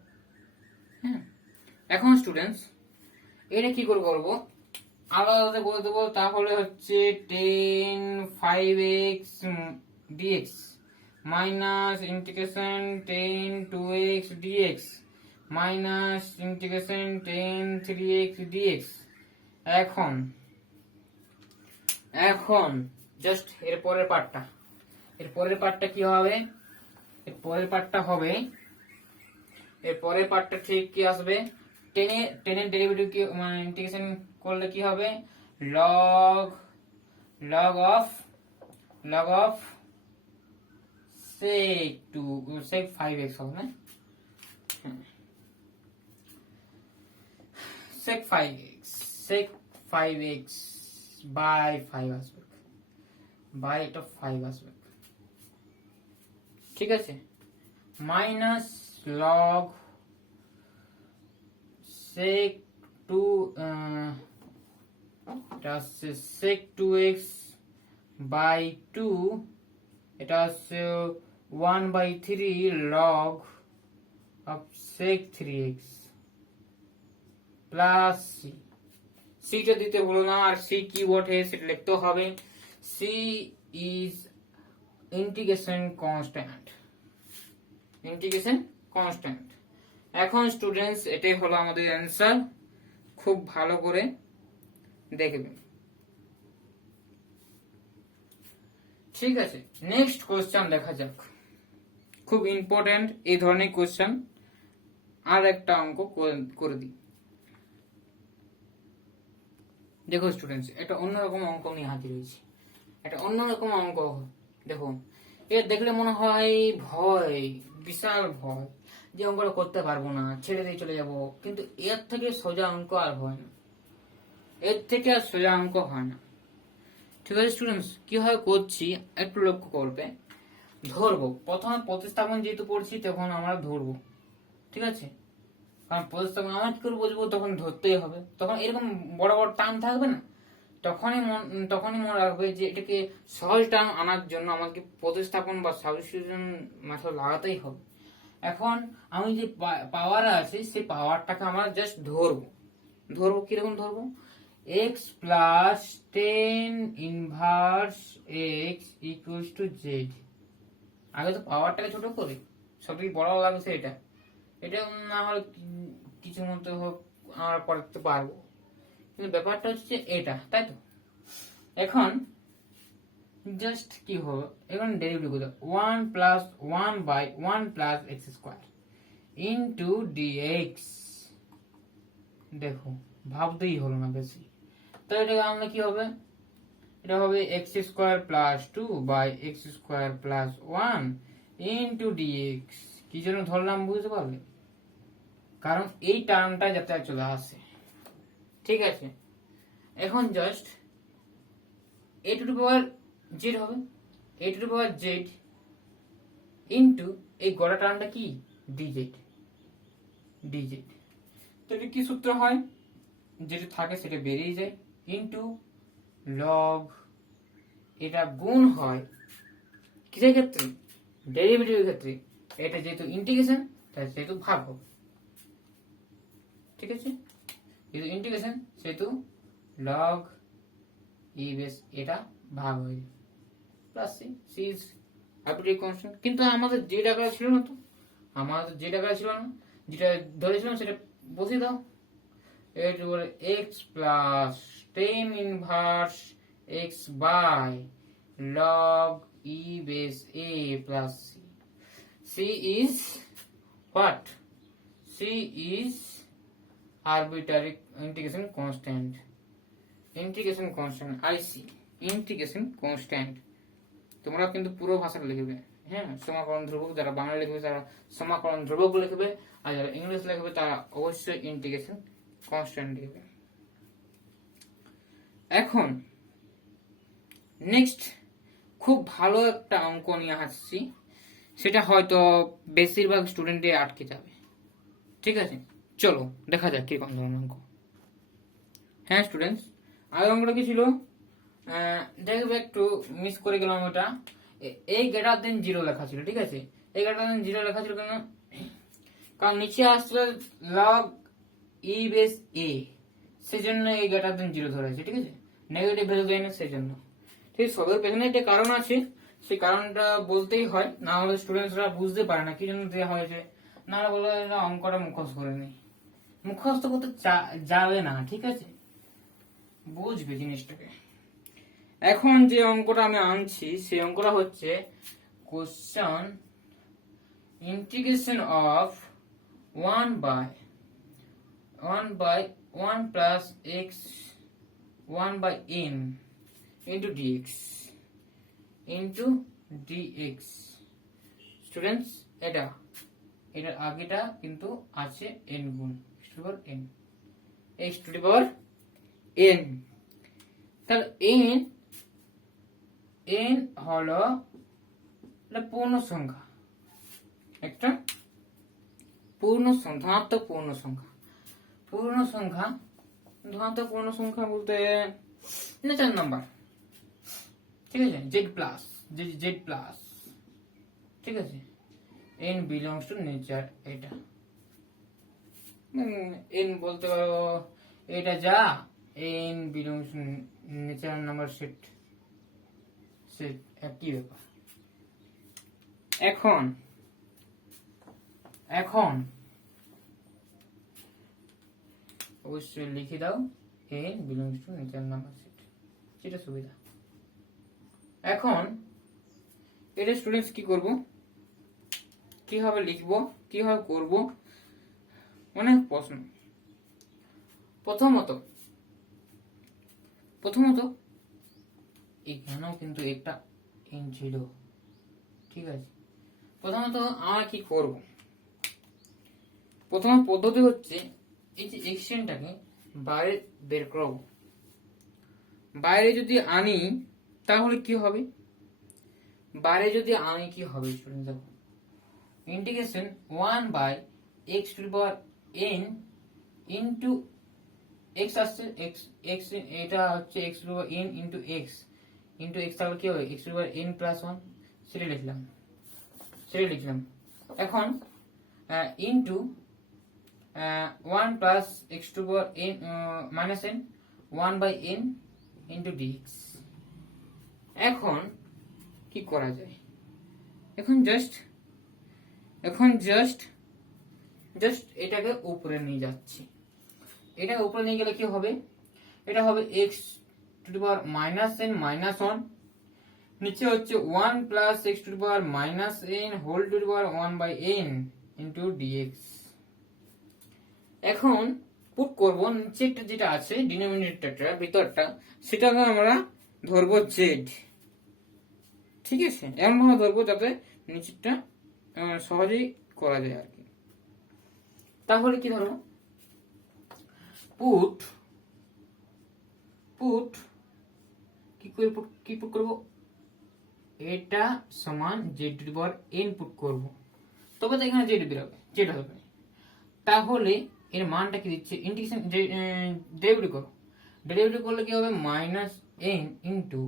হ্যাঁ, এখন স্টুডেন্টস এটা কি করে করবো, আলাদা বলে দেবো। তাহলে হচ্ছে 10 5x dx minus integration 10 2x dx minus integration 10 3x dx। এখন জাস্ট এর পরের পার্টটা কি হবে, এর পরের পার্টটা ঠিক কি আসবে, 10 এর ডেরিভেটিভ কি, মানে ইন্টিগ্রেশন করলে কি হবে, log of sec 5x হবে না, sec 5x by 5 আসবে, by এটা 5 আসবে। ঠিক আছে, মাইনাস লগ sec 2 এটা হচ্ছে sec 2x বাই 2, এটা হচ্ছে 1/3 log of sec 3x plus c। সিটা দিতে বলো না, আর সি কি বটে সেটা লিখতে হবে। C is integration constant, integration constant. এখন স্টুডেন্টস এটাই হলো আমাদের অ্যান্সার, খুব ভালো করে দেখবেন। ঠিক আছে, নেক্সট কোশ্চেন দেখা যাক, খুব ইম্পর্টেন্ট এই ধরনের কোশ্চেন। আর একটা অঙ্ক করে দিই। দেখো স্টুডেন্টস, এটা অন্যরকম অঙ্ক নিয়ে হাজির হয়েছি। এটা অন্যরকম অঙ্ক। দেখুন, এ দেখলে মনে হয় ভয়, বিশাল ভয়, যে অঙ্কটা করতে পারবো না, ছেড়ে দিয়ে চলে যাব। কিন্তু এর থেকে সোজা অঙ্ক আর হয় না, এর থেকে আর সোজা অঙ্ক হয় না। ঠিক আছে স্টুডেন্টস, কিভাবে করছি একটু লক্ষ্য করবে। ধরবো, প্রথমে প্রতিস্থাপন যেহেতু পড়ছি তখন আমরা ধরবো, ঠিক আছে? কারণ প্রতিস্থাপন আমার কি করে বুঝবো, তখন ধরতেই হবে। তখন এরকম বড় বড় টার্ম থাকবে না, তখনই মনে রাখবে যে এটাকে সহজ টার্ম আনার জন্য আমাকে প্রতিস্থাপন বা সাবস্টিটিউশন মেথড লাগাতেই হবে। এখন আমি যে পাওয়ার আছে সেই পাওয়ারটাকে আমরা জাস্ট ধরবো কিরকম ধরবো, x plus 10 inverse x equals to z। আগে তো পাওয়ারটাকে ছোট করি, সবই বড় লাগছে। এটা না হলে কিছু মতো হোক আমরা করতে পারবো, কিন্তু ব্যাপারটা হচ্ছে এটা, তাই তো? এখন জাস্ট কি হবে, এখন ডেরিভেটিভ করতে 1 plus 1 by 1 plus x square into dx। দেখো, ভাবতেই হলো না বেশি। তো এটা আমরা কি হবে, এটা হবে x square plus 2 by x square plus 1 into dx। কি জন্য ধরলাম বুঝতে পারলে? কারণ এই টার্মটা যাতে চলে আসে, ঠিক আছে? এখন just a two the power z হবে, a two the power z into এই গোটা টার্মটা কি dz। তো এটা কি সূত্র হয়, যেটা থাকে সেটা বেরিয়ে যায়, ইন্টু লগ, এটা গুণ হয় কিসের ক্ষেত্রে, ডেরিভেটিভের ক্ষেত্রে। এটা যেহেতু ইন্টিগ্রেশন তাই সেহেতু ভাগ হবে, ঠিক আছে? যেহেতু ইন্টিগ্রেশন সেহেতু লগ ই বেস এটা ভাগ হয়ে যায়, plus c is arbitrary constant. কিন্তু আমাদের যে টাকাটা ছিল না, তো আমাদের যে টাকাটা ছিল না, যেটা ধরেছিলাম সেটা বসিয়ে দাও। এর উপরে x plus 10 inverse x by log e base a plus c. C is what? C is arbitrary integration constant. Integration constant, I see. Integration constant. তোমরা কিন্তু পুরো ভাষাটা লিখবে, হ্যাঁ? সমাকলন ধ্রুবক, যারা বাংলা লিখবে তারা সমাকলন ধ্রুবক লিখবে, আর যারা ইংলিশ লিখবে তারা অবশ্যই ইন্টিগ্রেশন কনস্ট্যান্ট লিখবে। এখন নেক্সট খুব ভালো একটা অঙ্ক নিয়ে আসছি, সেটা হয়তো বেশিরভাগ স্টুডেন্টে আটকে যাবে, ঠিক আছে? চলো দেখা যাক কিরকম ধরনের অঙ্ক। হ্যাঁ স্টুডেন্টস, আগে অঙ্কটা কি ছিল দেখবে, একটু মিস করে গেলাম। ওটা এই গ্রেটার দেন 0 লেখা ছিল, ঠিক আছে? এই গ্রেটার দেন 0 লেখা ছিল কেন? কারণ নিচে আসছিল log e বেস a, সেজন্য এই গ্রেটার দেন 0 ধরেছে, ঠিক আছে? নেগেটিভ ভ্যালু দেয় না সেজন্য, ঠিক? সবের পেছনে একটা কারণ আছে, সেই কারণটা বলতেই হয়, না হলে স্টুডেন্টসরা বুঝতে পারে না কি জন্য দেওয়া হয়েছে। না বলে অঙ্কটা মুখস্থ করে নেই, মুখস্থ করতে যাবে না, ঠিক আছে? বুঝবে জিনিসটাকে। এখন যে অঙ্কটা আমি আনছি সেই অঙ্কটা হচ্ছে question integration of 1 by 1 plus x 1 by n into dx। Students, এটার আগেটা কিন্তু আছে n গুণ n, x to the power n। তাহলে n হলো পূর্ণ সংখ্যা, একটা পূর্ণ সংখ্যা, ধনাত্মক পূর্ণ সংখ্যা। পূর্ণ সংখ্যা, ধনাত্মক পূর্ণ সংখ্যা বলতে নেচার নাম্বার, ঠিক আছে, জেড প্লাস, জেড প্লাস, ঠিক আছে, n বিলংস টু নেচার। এটা n বলতে পারো এটা যা n belongs to nature number set, set একই ব্যাপার। এখন এখন অবশ্যই লিখে দাও n belongs to nature number set, যেটা সুবিধা। এখন এটা স্টুডেন্টস কি করব, কিভাবে লিখবো, কিভাবে করব, অনেক প্রশ্ন। প্রথমত এখানেও কিন্তু একটা n ছিল, ঠিক আছে। প্রথমত আমরা কি করব, প্রথম পদ্ধতি হচ্ছে এই যে এক্সটেনটাকে বাইরে বের করব। বাইরে যদি আনি তাহলে কি হবে, বাইরে যদি আনি কি হবে স্টুডেন্ট, দেখো integration 1/x two the power n into x আসছে, x এটা হচ্ছে x to the power n into x into x, তাহলে কি হবে x to the power n plus 1, সেটা লিখলাম। এখন into 1 plus x to the power n minus n 1/n into dx। এখন কি করা যায়, এখন জাস্ট এটাকে উপরে নিয়ে যাচ্ছি। এটা উপরে নিয়ে গেলে কি হবে, এটা হবে x to the power minus n minus 1, নিচে হচ্ছে 1 plus x to the power minus n whole to the power 1/n into dx। এখন পুট করব নিচেরটা যেটা আছে ডিনোমিনেটরটা ভিতরটা, সেটাকে আমরা ধরবো z, ঠিক আছে, এমন ভাবে ধরবো যাতে নিচেরটা সহজেই করা যায় আর কি। তাহলে কি ধরো, পুট কি পুট করব, এটা সমান z to the power n put করব, তবে তো এখানে z হবে। তাহলে এর মানটা কি দিচ্ছে, ইন্টিগ্রেশন ডেরিভেটিভ করো, ডেরিভেটিভ করলে কি হবে minus n into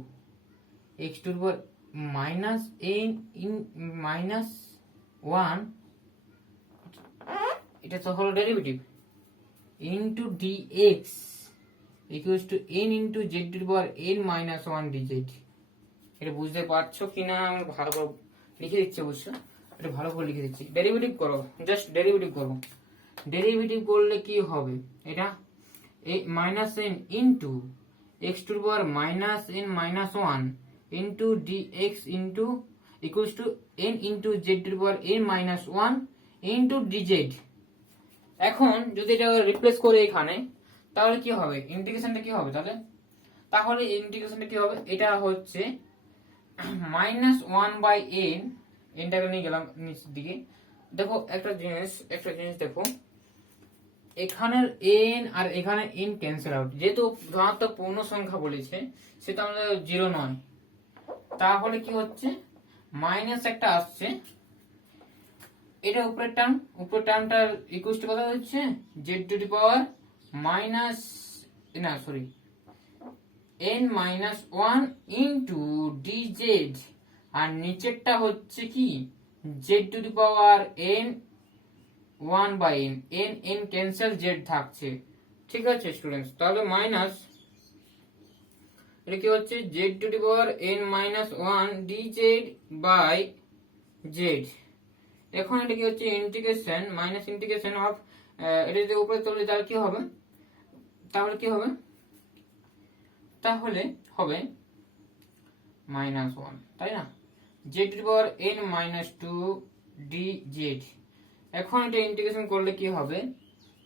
x to the power minus n in minus 1, এটা তো হলো derivative, into dx equals two n into z to the power n minus 1 dz। এটা বুঝতে পারছো কিনা আমি ভালো করে লিখে দিচ্ছি, অবশ্য এটা ভালো করে লিখে দিচ্ছি। ডেরিভেটিভ করো, জাস্ট ডেরিভেটিভ করো। ডেরিভেটিভ করলে কি হবে, এটা minus n into x to the power minus n minus 1 into dx into equals to n into z to the power n minus 1 into dz। এখন যদি এটা রিপ্লেস করে এখানে, তাহলে কি হবে, ইন্টিগ্রেশনটা কি হবে, তাহলে ইন্টিগ্রেশনটা কি হবে, এটা হচ্ছে মাইনাস 1/n, এনটাকে নিয়ে গেলাম নিচের দিকে। দেখো একটা জিনিস দেখো, এখানের n আর এখানে n ক্যান্সেল আউট, যেহেতু ধনাত্মক পূর্ণ সংখ্যা বলেছে সেটা আমাদের 0 নয়, তাহলে কি হচ্ছে মাইনাস একটা আসছে, এটা উপরের টার্মটা ইকুয়াল টু কত হচ্ছে z to the power minus n minus 1 into dz, আর নিচেরটা হচ্ছে কি z to the power n 1/n, n cancel z থাকছে, ঠিক আছে স্টুডেন্টস। তাহলে মাইনাস এটা কি হচ্ছে z to the power n minus 1 dz by z। এখন এটা কি হচ্ছে ইন্টিগ্রেশন মাইনাস ইন্টিগ্রেশন অফ, এটা যদি উপরে চলে তাহলে কি হবে, তাহলে হবে মাইনাস 1, তাই না, z to the power n minus 2 dz। এখন এটা ইন্টিগ্রেশন করলে কি হবে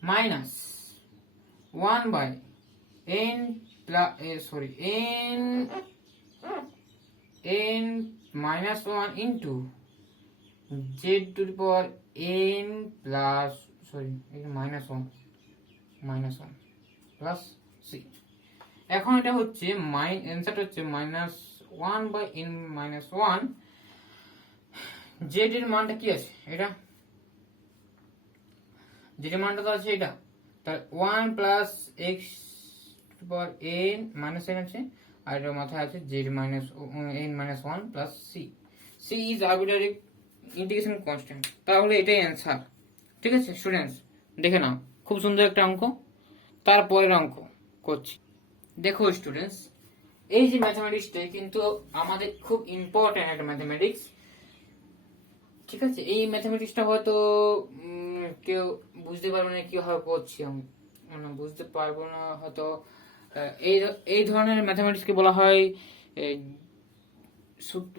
minus 1/n n minus 1 into z to the power n plus minus 1 plus c। এখন এটা হচ্ছে অ্যানসারটা হচ্ছে মাইনাস 1/n মাইনাস 1 জেড এর মানটা কি আছে, এটা জেড এর মানটা তো আছে এটা, তার 1 plus x power n minus n আছে, আর এর মাথায় আছে z minus n minus 1 plus c. C is arbitrary integration constant. তাহলে এটাই অ্যান্সার। ঠিক আছে স্টুডেন্টস, দেখে নাও, খুব সুন্দর একটা অঙ্ক। তারপরের অঙ্ক করছি। দেখো স্টুডেন্টস, এই যে ম্যাথমেটিক্সটাই কিন্তু আমাদের খুব ইম্পর্টেন্ট একটা ম্যাথমেটিক্স। ঠিক আছে, এই ম্যাথমেটিক্সটা হয়তো কেউ বুঝতে পারবে না কিভাবে করছি আমি, মানে বুঝতে পারবো না হয়তো। এই এই ধরনের ম্যাথমেটিক্সকে বলা হয়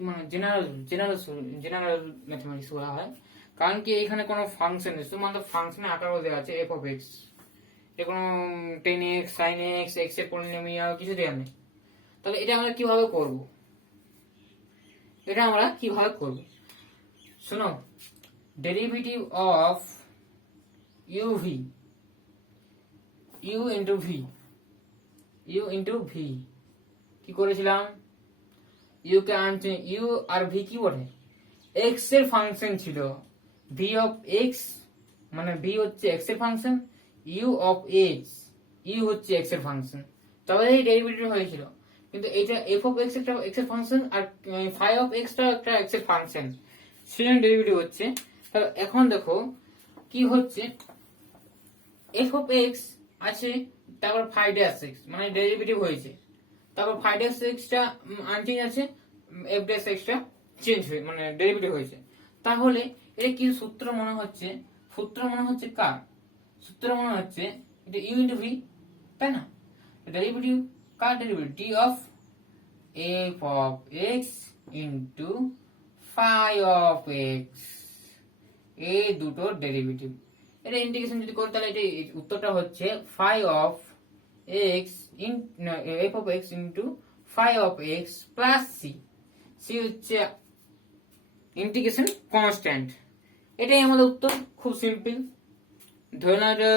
মানে জেনারেল জেনারেল জেনারেল ম্যাথমেটিক্স বলা হয়। কারণ কি এখানে কোনো ফাংশন নেই, শুধুমাত্র ফাংশনে আকারও দেওয়া আছে এফ অফ এক্স, এটা কোনো 10x sin x এক্স এর পলিনোমিয়াল কিছু দেওয়া নেই। তাহলে এটা আমরা কিভাবে করব, শোনো, derivative of u into v কি করেছিলাম, ইউ কে আনছে, ইউ আর ভি কি বলে, এক্স এর ফাংশন ছিল, ভি অফ এক্স মানে ভি হচ্ছে এক্স এর function, u of x, u হচ্ছে এক্স এর ফাংশন, তবে এই ডেরিভেটিভ হয়েছিল। কিন্তু এটা এফ অফ এক্স একটা এক্স এর ফাংশন আর ফাই অফ এক্সটা একটা এক্স এর ফাংশন, সেজন্য ডেরিভেটিভ হচ্ছে। তাহলে এখন দেখো কি হচ্ছে, এফ অফ এক্স আছে, তারপর ফাই ড্যাশ এক্স মানে ডেরিভেটিভ হয়েছে, তারপর ফাই ড্যাশ এক্সটা আনচেঞ্জ আছে, এফ ড্যাশ এক্সটা চেঞ্জ হয়ে মানে ডেরিভেটিভ হয়েছে। তাহলে এটা কি সূত্র মনে হচ্ছে, কার সূত্র মনে হচ্ছে, এটা ইউ ইন্টু ভি, তাই না? ডেরিভেটিভ কার derivative, d of f of x into phi of x, এই দুটো ডেরিভেটিভ। এটা ইন্টিগ্রেশন যদি করি তাহলে এটা উত্তরটা হচ্ছে phi of x f of x into phi of x plus c. C হচ্ছে ইন্টিগ্রেশন কনস্ট্যান্ট। এটাই আমাদের উত্তর, খুব সিম্পল। ধরে নাও এটা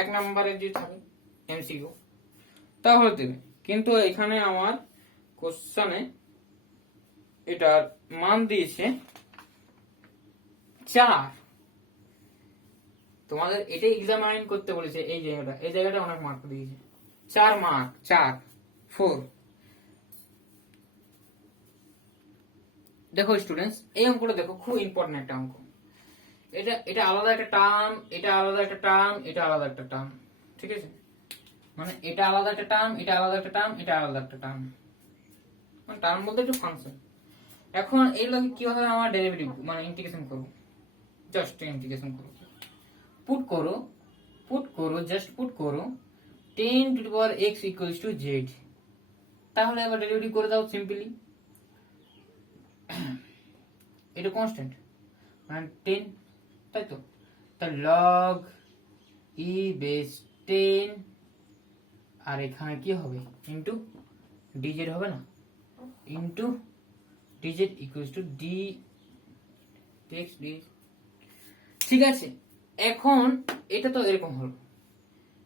1 নম্বরে যদি থাকে এমসিকিউ তাহলে দেবে, কিন্তু এখানে আমার কোশ্চেনে এটার মান দিয়েছে 4। তোমাদের এটাই এক্সামাইন করতে বলেছে, এই জায়গাটা অনেক মার্ক দিয়েছে, 4 মার্ক, 4। দেখো স্টুডেন্টস, এই অঙ্কটা দেখো, খুব ইম্পর্টেন্ট একটা অঙ্ক। এটা আলাদা একটা টার্ম, এটা আলাদা একটা টার্ম, এটা আলাদা একটা টার্ম। ঠিক আছে, মানে এটা আলাদা একটা টার্ম, এটা আলাদা একটা টার্ম, এটা আলাদা একটা টার্ম, মানে টার্ম বলতে একটু ফাংশন। এখন এইগুলোকে কিভাবে আমার ডেরিভেটিভ মানে ইন্টিগ্রেশন করব, জাস্ট ইন্টিগ্রেশন করব, পুট করো জাস্ট পুট করো 10 to the power x equals to z। তাহলে আবার ডেরিভেটিভ করে দাও সিম্পলি, এটা কনস্ট্যান্ট মানে 10, তাই তো, তার log e বেস 10, আর এখানে কি হবে ইনটু dz হবে না, into dz equals to d dx dz। ঠিক আছে, এখন এটা তো এরকম হলো।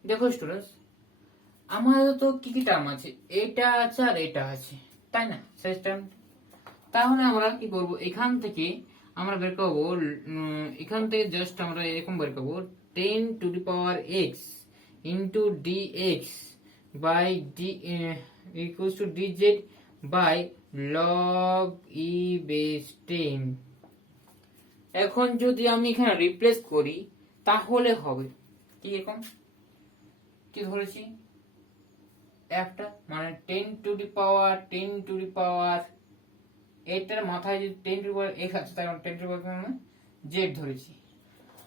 দেখো স্টুডেন্টস, আমাদের তো কি কি টার্ম আছে, এটা আছে আর এটা আছে, তাই না শেষ টার্ম। তাহলে আমরা কি করব, এখান থেকে আমরা বের করবো, এখান থেকে জাস্ট আমরা এরকম বের করবো 10 to the power x into dx by d equals to dz by log e base 10। এখন যদি আমি এখানে রিপ্লেস করি তাহলে হবে কি, এরকম কি ধরেছি একটা, মানে 10 টু দি পাওয়ার এটার মাথায় যদি 10 টু দি পাওয়ার x আছে, তার মানে 10 টু দি পাওয়ার z ধরেছি,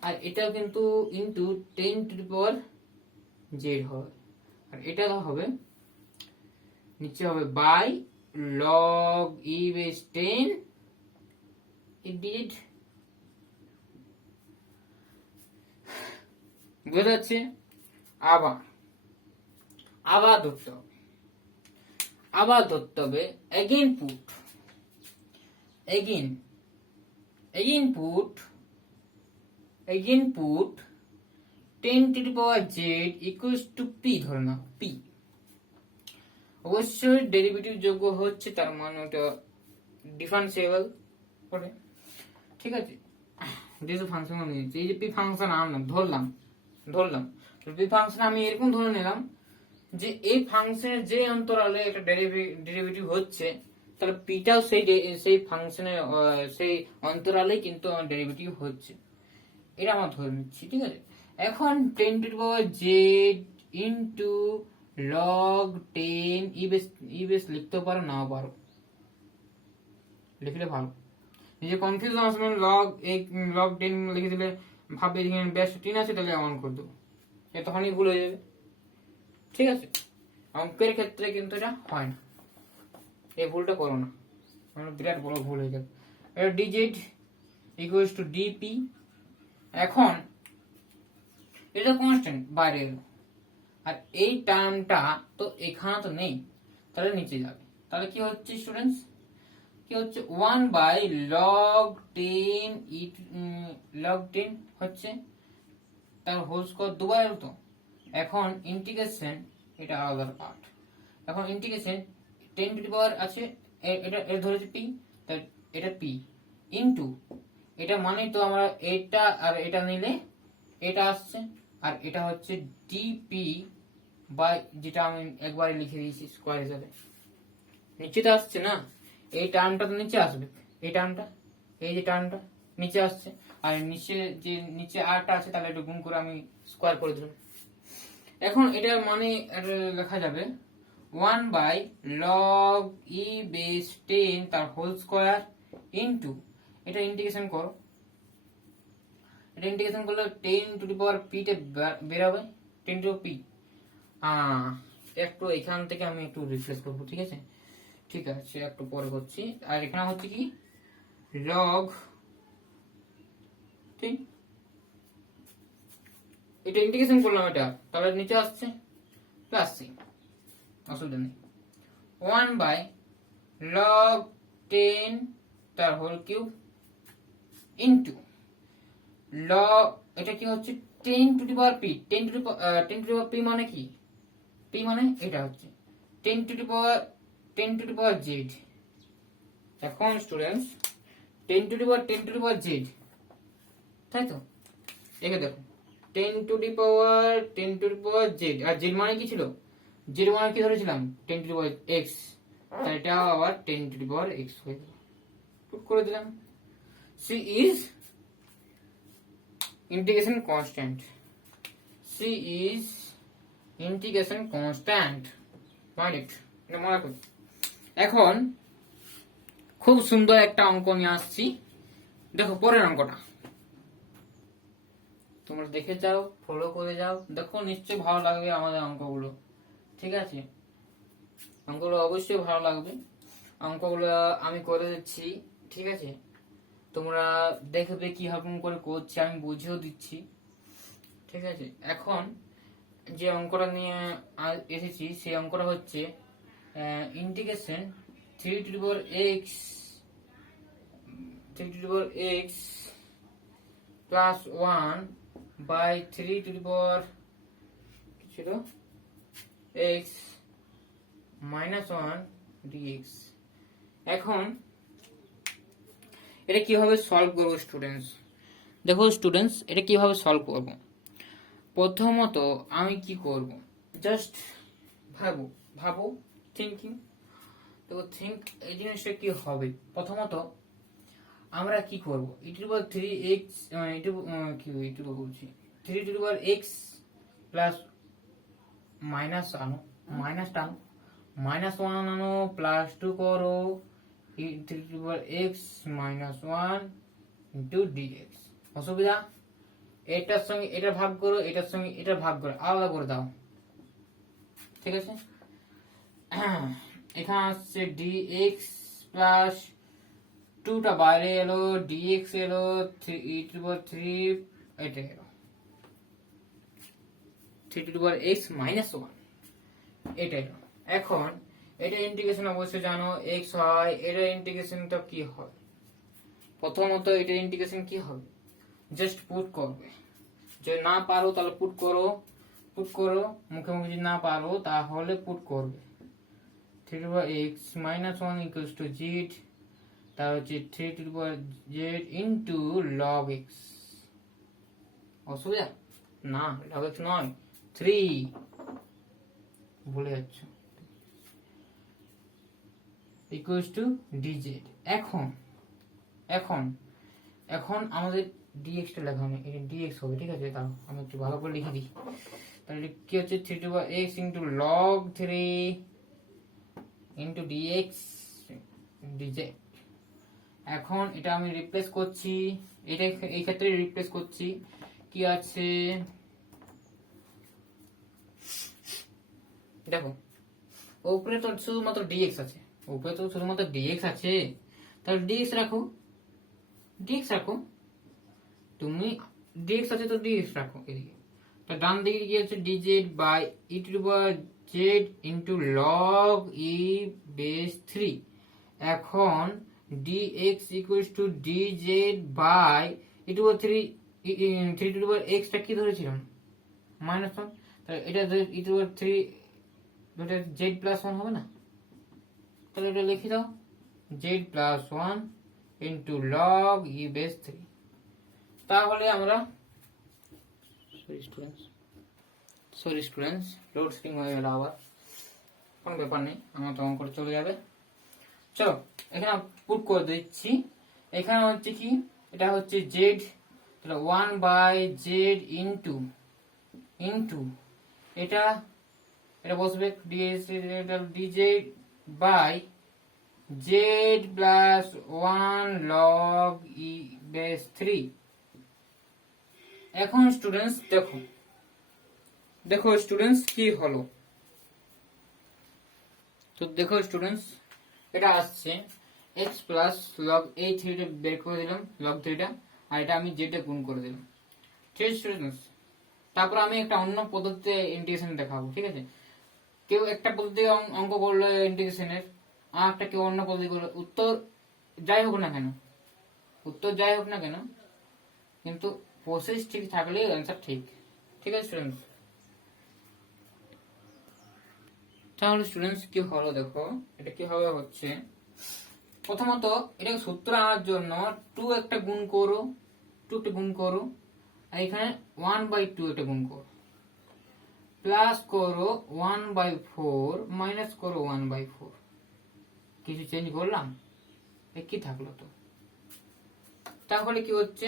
আর এটাও কিন্তু into 10 to the power z হবে, আর এটা হবে নিচে হবে by log e base 10 dz। বুঝা যাচ্ছে? আবার ধরতে হবে again put 10 to the power z equals to p, ধরে নাও p। অবশ্যই ডেরিভেটিভ যোগ্য হচ্ছে, তার মানে ওটা ডিফারেন্সিয়েবল করে। ঠিক আছে, যেহেতু ফাংশন নিয়েছি, এই যে পি ফাংশন আনলাম, ধরলাম পি ফাংশন আমি এরকম ধরে নিলাম যে এই ফাংশনের যে অন্তরালে এটা ডেরিভেটিভ হচ্ছে, তাহলে পিটাও সেই ফাংশনের সেই অন্তরালে কিন্তু আমার ডেরিভেটিভ হচ্ছে, এটা আমরা ধরে নিচ্ছি। ঠিক আছে, এখন 10 to the power Z into log 10 E base লিখতেও পারো, নাও পারো, লিখলে ভালো। যে কনফিউজ আসবে, লগ 10 লিখে দিলে ভাববে এখানে বেস 10 আছে, তাহলে অন করে দেবো, তখনই ভুল হয়ে যাবে। ঠিক আছে, অঙ্কের ক্ষেত্রে কিন্তু এটা হয় না, এই ভুলটা করো না, বিরাট বড় ভুল হয়ে যাবে। DZ equals to DP. এখন এটা কনস্ট্যান্ট বাইরে এলো, আর এই টার্মটা তো এখানে তো নেই, তাহলে নিচে যাবে। তাহলে কি হচ্ছে স্টুডেন্টস, কি হচ্ছে 1 বাই লগ 10 লগ 10 হচ্ছে তার হোল স্কয়ার দুবার এলো তো। এখন ইন্টিগ্রেশন, এটা আলাদা পার্ট, এখন ইন্টিগ্রেশন 10 টু দি পাওয়ার আছে, এটা এর ধরেছে পি, তাই এটা পি ইনটু এটা, মানে তো আমরা এটা আর এটা নিলে এটা আসছে, আর এটা হচ্ছে ডিপি বাই, যেটা আমি একবারে লিখে দিয়েছি স্কয়ার হিসাবে, নিচে তো আসছে না, এই টার্মটা তো নিচে আসবে, এই টার্মটা, এই যে টার্মটা নিচে আসছে, আর নিচে যে নিচে আরটা আছে, তাহলে একটু গুণ করে আমি স্কয়ার করে দিলাম। এখন এটা মানে লেখা যাবে 1 বাই লগ ই বেস 10 তার হোল স্কয়ার ইনটু, এটা ইন্টিগ্রেশন করো, এটা ইন্টিগ্রেশন করলে 10 টু দি পাওয়ার পি তে বের হবে, 10 টু পি। একটু এখান থেকে আমি একটু রিফ্রেশ করবো, ঠিক আছে, ঠিক আছে, একটু পরে করছি। আর এখানে হচ্ছে কি লগ 10, এটা ইন্টিগ্রেশন করলাম, এটা তাহলে নিচে আসছে প্লাস সি, অসুবিধা নেই। 1 বাই লগ 10 তার হোল কিউব ইনটু লগ, এটা কি হচ্ছে 10 to the power p, 10 to the power p মানে কি, পি মানে এটা হচ্ছে 10 টু দি পাওয়ার জেড। এখন students 10 to the power z, তাই তো, দেখে দেখো 10 টু দি পাওয়ার জেড, আর জেড মানে কি ছিল, জেড মানে কি ধরেছিলাম 10 টু দি পাওয়ার এক্স, তাই এটা আবার 10 টু দি পাওয়ার এক্স হয়ে গেল, পুট করে দিলাম। C is integration constant, c is integration constant, find it, এটা মনে রাখো। এখন খুব সুন্দর একটা অঙ্ক নিয়ে আসছি, দেখো পরের অঙ্কটা, তোমরা দেখে যাও, ফলো করে যাও, দেখো নিশ্চয়ই ভালো লাগবে আমাদের অঙ্কগুলো। ঠিক আছে, অঙ্কগুলো অবশ্যই ভালো লাগবে, অঙ্কগুলো আমি করে দিচ্ছি। ঠিক আছে, তোমরা দেখবে কি রকম করে করছি, আমি বুঝিয়েও দিচ্ছি। ঠিক আছে, এখন যে অঙ্কটা নিয়ে এসেছি সেই অঙ্কটা হচ্ছে integration 3 to the power x plus 1 by 3 to the power কি ছিল x মাইনাস 1 dx। এখন এটা কিভাবে সলভ করবো স্টুডেন্টস, দেখো স্টুডেন্টস এটা কিভাবে সলভ করব। প্রথমত আমি কি করব, জাস্ট ভাবো থিঙ্কিং, তো থিঙ্ক এই জিনিসটা কি হবে। প্রথমত আমরা কি করব, e to the power 3x বলছি 3 to the power x plus minus আনো, মাইনাস 1 আনো, প্লাস 2 করো, e to the power x minus 1 into dx। অসুবিধা, এটার সঙ্গে এটা ভাগ করো, এটার সঙ্গে এটা ভাগ করো, আলাদা করে দাও। ঠিক আছে, এখানে আসছে dx প্লাস 2টা বাইরে এলো, dx এলো, e টু দি পাওয়ার 3 এটা এলো, 3 to the power x minus 1 এটা এলো। এখন এটা ইন্টিগ্রেশন অবশ্যই জানো x হয়, এটা ইন্টিগ্রেশনটা কি হয়, প্রথমত এটা ইন্টিগ্রেশন কি হবে, জাস্ট পুট করবে, যদি না পারো তাহলে পুট করো, মুখে মুখে যদি না পারো তাহলে পুট করবে। 3 x minus 1 equals to z তা হচ্ছে 3 to the power Z into log x. অসুবিধা না, লগ এক্স নয়, 3 ভুলে যাচ্ছ, ইকুয়ালস টু ডিজেড। এখন এখন এখন আমাদের dx টা লেখা হবে, এটা dx হবে, ঠিক আছে? তাও আমি একটু ভালো করে লিখে দিই। তাহলে কি হচ্ছে 3 to the power x into log 3 into dx dz। এখন এটা আমি রিপ্লেস করছি, এটা এই ক্ষেত্রে রিপ্লেস করছি, কি আছে দেখো, উপরে তো শুধুমাত্র dx আছে, উপরে তো শুধুমাত্র dx আছে, তাহলে dx রাখো, dx রাখো, তুমি dx আছে তো dx রাখো এদিকে। তো ডান দিকে কি আছে dz by e to the power z into log e base 3। এখন dx equals to dz by e to the power 3 to the power x টা কি ধরেছিলাম -1, তাহলে এটা e টু দি পাওয়ার 3 এটা z প্লাস 1 হবে না? তাহলে এটা লিখে দাও z plus 1 into log e base 3। তাহলে আমরা সরি স্টুডেন্টস লোড স্প্রিং হয়ে গেল আবার, কোনো ব্যাপার নেই, আমার তো অঙ্ক চলে যাবে। চলো এখানে পুট করে দিচ্ছি, এখানে হচ্ছে কি, এটা হচ্ছে জেড, তাহলে 1 বাই জেড ইন্টু ইন্টু এটা এটা বসবে dz by z plus 1 log e base 3। এখন স্টুডেন্টস দেখো, দেখো স্টুডেন্টস কি হলো, তো দেখো স্টুডেন্টস এটা আসছে x প্লাস লগ এই 3 টা বের করে দিলাম, লগ 3 টা, আর এটা আমি জেড এ গুণ করে দিলাম, ঠিক আছে স্টুডেন্টস? তারপর আমি একটা অন্য পদ্ধতিতে ইন্টিগ্রেশন দেখাবো, ঠিক আছে? কেউ একটা পদ্ধতি অঙ্ক করলো ইন্টিগ্রেশনের, আর একটা কেউ অন্য পদ্ধতি করলো, উত্তর যাই হোক না কেন, উত্তর যাই হোক না কেন, কিন্তু প্রসেস ঠিক থাকলে অ্যান্সার ঠিক, ঠিক আছে স্টুডেন্টস? তাহলে স্টুডেন্টস কি হলো দেখো, এটা কিভাবে হচ্ছে, প্রথমত এটাকে সূত্র আনার জন্য 2 একটা গুণ করো, 2 একটা গুণ করো, আর এখানে 1/2 এটা গুণ করো, প্লাস করো 1/4 মাইনাস করো 1/4, কিছু চেঞ্জ করলাম, কি থাকলো তো? তাহলে কি হচ্ছে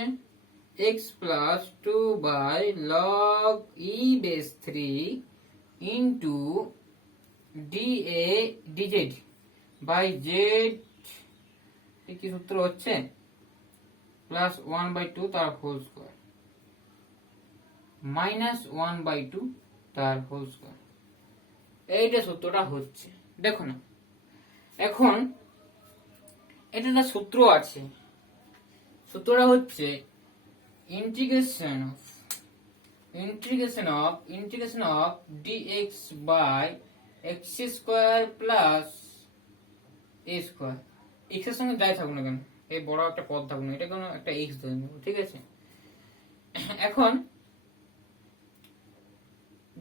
x plus 2 by log e base 3 into dA dz by z, কি সূত্র হচ্ছে প্লাস 1/2 তার হোল স্কয়ার মাইনাস 1/2 তার হোল স্কয়ার, এইটা সূত্রটা হচ্ছে। দেখো না, এখন এটা একটা সূত্র আছে, সূত্রটা হচ্ছে integration of dx by x square plus a square, x এর সঙ্গে যাই থাকুক না কেন, এই বড় একটা পদ থাকুক না, এটা কোনো একটা x ধরে নেব, ঠিক আছে? এখন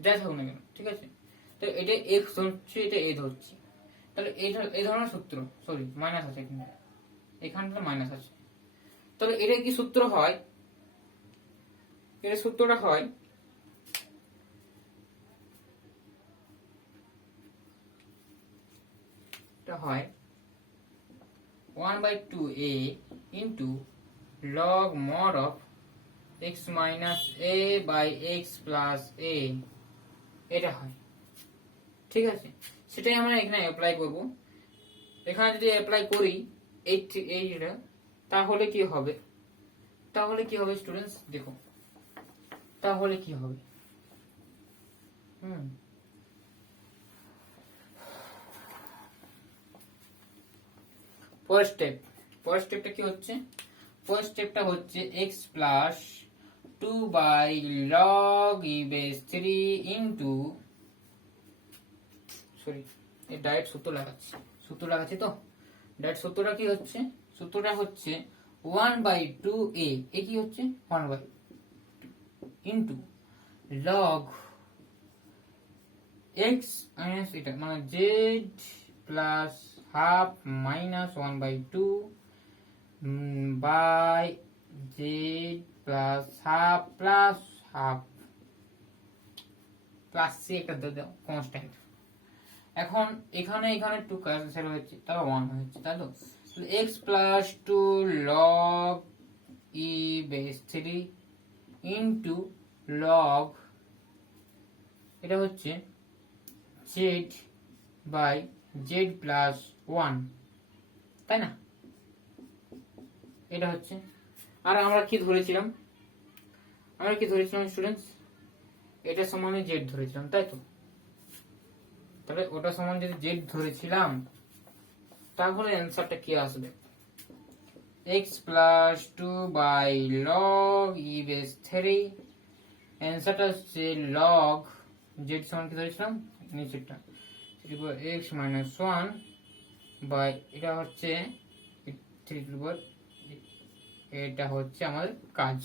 যাই থাকুক না কেন, ঠিক আছে? তো এটা x ধরছি, এটা a ধরছি, তাহলে এই ধরনের সূত্র, সরি মাইনাস আছে এখানে, এখানটা মাইনাস আছে, তাহলে এটা কি সূত্র হয়, এর সূত্রটা হয় এটা হয় 1/2a into log mod of x minus a by x plus a, এটা হয়, ঠিক আছে? সেটাই আমরা এখানে অ্যাপ্লাই করব। এখানে যদি অ্যাপ্লাই করি এইটা, তাহলে কি হবে, তাহলে কি হবে স্টুডেন্টস দেখো, তাহলে কি হবে, পরের স্টেপটা কি হচ্ছে, পরের স্টেপটা হচ্ছে x plus 2 by log e base 3 into, sorry এই ডাইরেক্ট সূত্র লাগাচ্ছি তো, ডাইরেক্ট সূত্রটা কি হচ্ছে, সূত্রটা হচ্ছে 1/2a, এ কি হচ্ছে 1/2 ইন্টু লগ x মাইনাস এটা মানে z plus half minus 1/2 by z plus half plus c একটা দিয়ে দাও কনস্ট্যান্ট। এখন এখানে টু ক্যান্সেল হচ্ছে, তারপর 1 হচ্ছে, তাই তো? X plus 2 log e base 3 into log, এটা হচ্ছে জেড বাই জেড প্লাস 1, তাই না? এটা হচ্ছে, আর আমরা কি ধরেছিলাম স্টুডেন্টস? এটা সমানে জেড ধরেছিলাম, তাই তো? তাহলে ওটা সমান যদি জেড ধরেছিলাম, তাহলে অ্যান্সারটা কি আসবে? x plus 2 by log e base 3, অ্যান্সারটা হচ্ছে লগ জেড সমান কি ধরেছিলাম নিচেরটা, x মাইনাস 1 বাই, এটা হচ্ছে 3, এটা হচ্ছে আমাদের কাজ,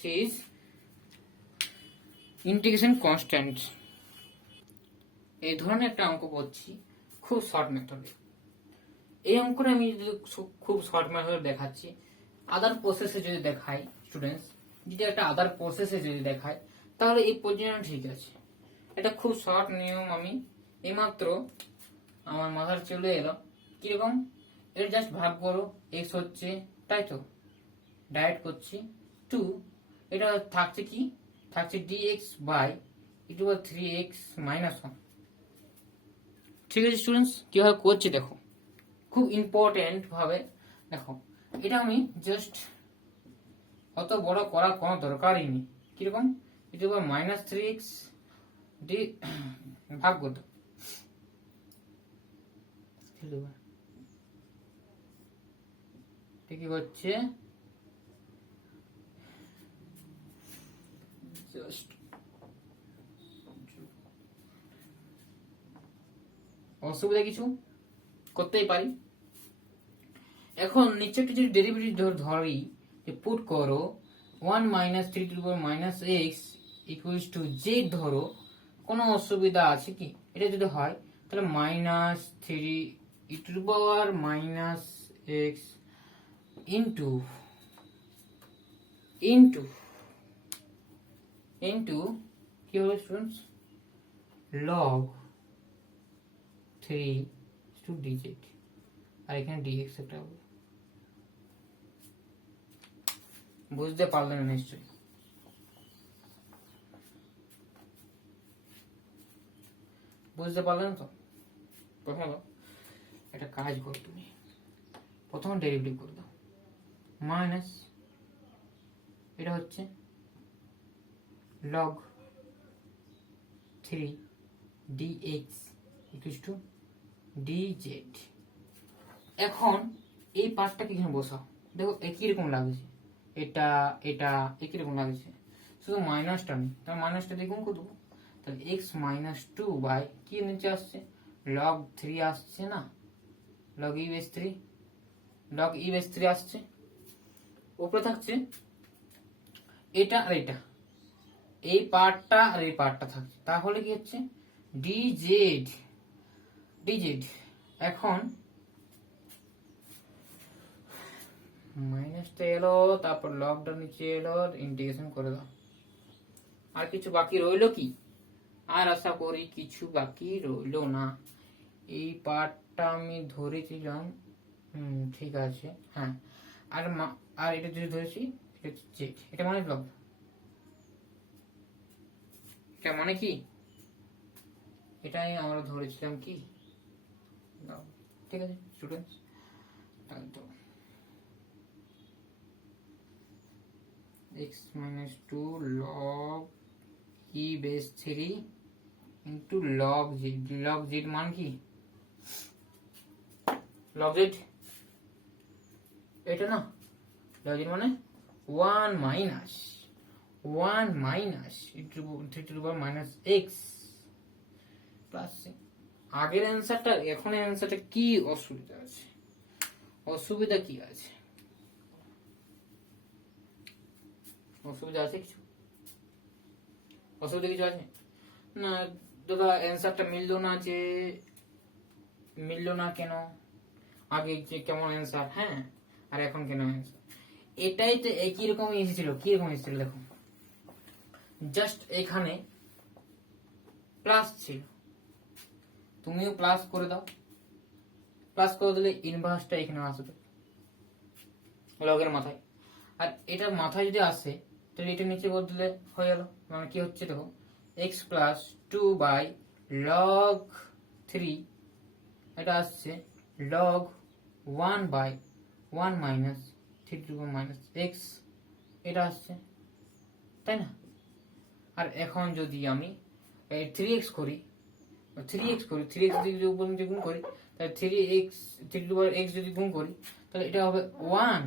সিজ ইন্টিগ্রেশন কনস্ট্যান্ট। এই ধরনের একটা অঙ্ক করছি খুব শর্ট মেথডে। এই অঙ্কটা আমি যদি খুব শর্ট মেথডে দেখাচ্ছি, আদার প্রসেসে যদি দেখাই স্টুডেন্টস, যদি একটা আদার প্রসেসে যদি দেখাই, তাহলে এই পজিশন ঠিক আছে। এটা খুব শর্ট নিয়ম, আমি এইমাত্র আমার মাথার চলে এলো। কিরকম? এটা জাস্ট ভাগ করো, এক্স হচ্ছে, তাই তো? ডাইরেক্ট করছি 2, এটা থাকছে কি? থাকছে dx বাই e⁻3x মাইনাস 1। ঠিক আছে স্টুডেন্টস, কিভাবে করছি দেখো, খুব ইম্পর্টেন্ট ভাবে দেখো। এটা আমি জাস্ট অত বড় করার কোনো দরকারই নেই। কিরকম? e⁻3x ডি ভাগ কত? ঠিকই হচ্ছে, জাস্ট অসুবিধা কিছু করতেই পারি। এখন নিচে যদি ডেরিভেটিভ ধরি, যে পুট করো 1 minus 3 x equals to Z ধরো, কোনো অসুবিধা আছে কি? এটা যদি হয় তাহলে মাইনাস 3 e⁻⁻x ইন্টু কি হবে স্টুডেন্টস? লগ 3 টু dz, আর এখানে dx একটা হবে। বুঝতে পারলেন নিশ্চয়ই? বুঝতে পারলেন তো? প্রথম একটা কাজ করো, তুমি প্রথম ডেরিভেটিভ করে দাও, মাইনাস এটা হচ্ছে log 3 dx equal to dz। এখন এই পার্টটাকে এখানে বসাও, দেখো একই রকম লাগছে, এটা একই রকম লাগছে, শুধু মাইনাসটা নেই, তাহলে মাইনাসটা দেখুন কত, তাহলে x মাইনাস 2 বাই কি নিচে আসছে log 3 আসছে না, log e বেস 3 আসছে, উপরে থাকছে এটা আর এটা, এই পার্টটা আর এই পার্টটা থাকছে, তাহলে কি হচ্ছে dz। এখন মাইনাসটা এলো, তারপর লগটা নিচে এলো, ইন্টিগ্রেশন করে দাও। আর কিছু বাকি রইলো কি? আর আশা করি কিছু বাকি রইলো না। এই পার্টটা আমি ধরেছিলাম, ঠিক আছে, হ্যাঁ। আর এটা যদি ধরেছি, এটা মানে লগ, এটা মানে কি? এটাই আমরা ধরেছিলাম কি? ঠিক আছে স্টুডেন্টস, তাহলে তো x minus 2 log e base 3 into log z। log z মান কি? log z এটা না, log z মানে 1 মাইনাস x প্লাস। আগের অ্যান্সারটা এখন অ্যান্সারটা কি অসুবিধা আছে? অসুবিধা কি আছে? অসুবিধা আছে কিছু? অসুবিধা কিছু আছে না? দাদা অ্যান্সারটা মিললো না কেন? আগে যে কেমন অ্যান্সার, হ্যাঁ আর এখন কেন অ্যান্সার। এটাই তো একই রকম এসেছিল, কিরকম এসেছিল দেখো, জাস্ট এখানে প্লাস ছিল, তুমিও প্লাস করে দাও, প্লাস করে দিলে ইনভার্সটা এখানে আসবে লগের মাথায়, আর এটা মাথায় যদি আসে তাহলে এটা নিচে বদলে হয়ে গেল, মানে কি হচ্ছে দেখো এক্স প্লাস 2 বাই লগ 3, এটা আসছে log 1 by 1 minus 3 minus x, এটা আসছে, তাই না? আর এখন যদি আমি 3x করি, 3x যদি উপর নিচে গুণ করি, তাহলে 3x যদি গুণ করি তাহলে এটা হবে 1,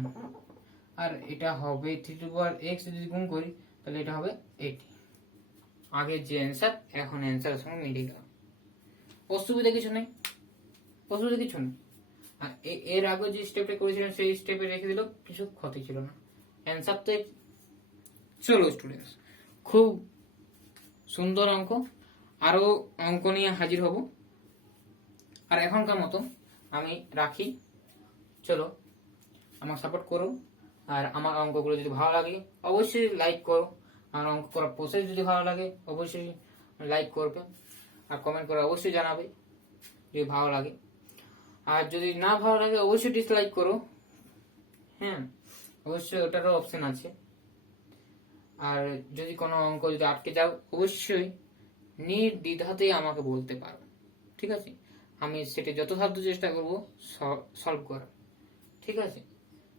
আর এটা হবে 3x যদি গুণ করি তাহলে এটা হবে 80। আগে যে অ্যান্সার এখন অ্যান্সারের সঙ্গে মিলে গেল, অসুবিধা কিছু নেই, অসুবিধা কিছু নেই। আর এর আগে যে স্টেপটা করেছিলেন সেই স্টেপে রেখে দিল, কিছু ক্ষতি ছিল না, অ্যান্সার তো। চলো স্টুডেন্টস, খুব সুন্দর অঙ্ক, আরো অঙ্ক নিয়ে হাজির হব। আর এখনকার মতো আমি রাখি, চলো আমার সাপোর্ট করো, আর আমার অঙ্কগুলো যদি ভালো লাগে অবশ্যই লাইক করো, আর অঙ্ক করার প্রসেস যদি ভালো লাগে অবশ্যই লাইক করবে, আর কমেন্ট করে অবশ্যই জানাবে যদি ভালো লাগে, আর যদি না ভালো লাগে অবশ্যই ডিসলাইক করো, হ্যাঁ অবশ্যই ওটারও অপশন আছে। আর যদি কোনো অঙ্ক যদি আটকে যাও অবশ্যই নির্দ্বিধাতে আমাকে বলতে পারো, ঠিক আছে? আমি সেটা যথাসাধ্য চেষ্টা করব সলভ করার, ঠিক আছে?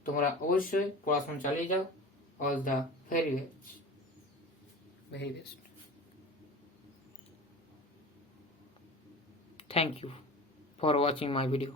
তোমরা অবশ্যই পড়াশোনা চালিয়ে যাও। All the very best. Thank you for watching my video.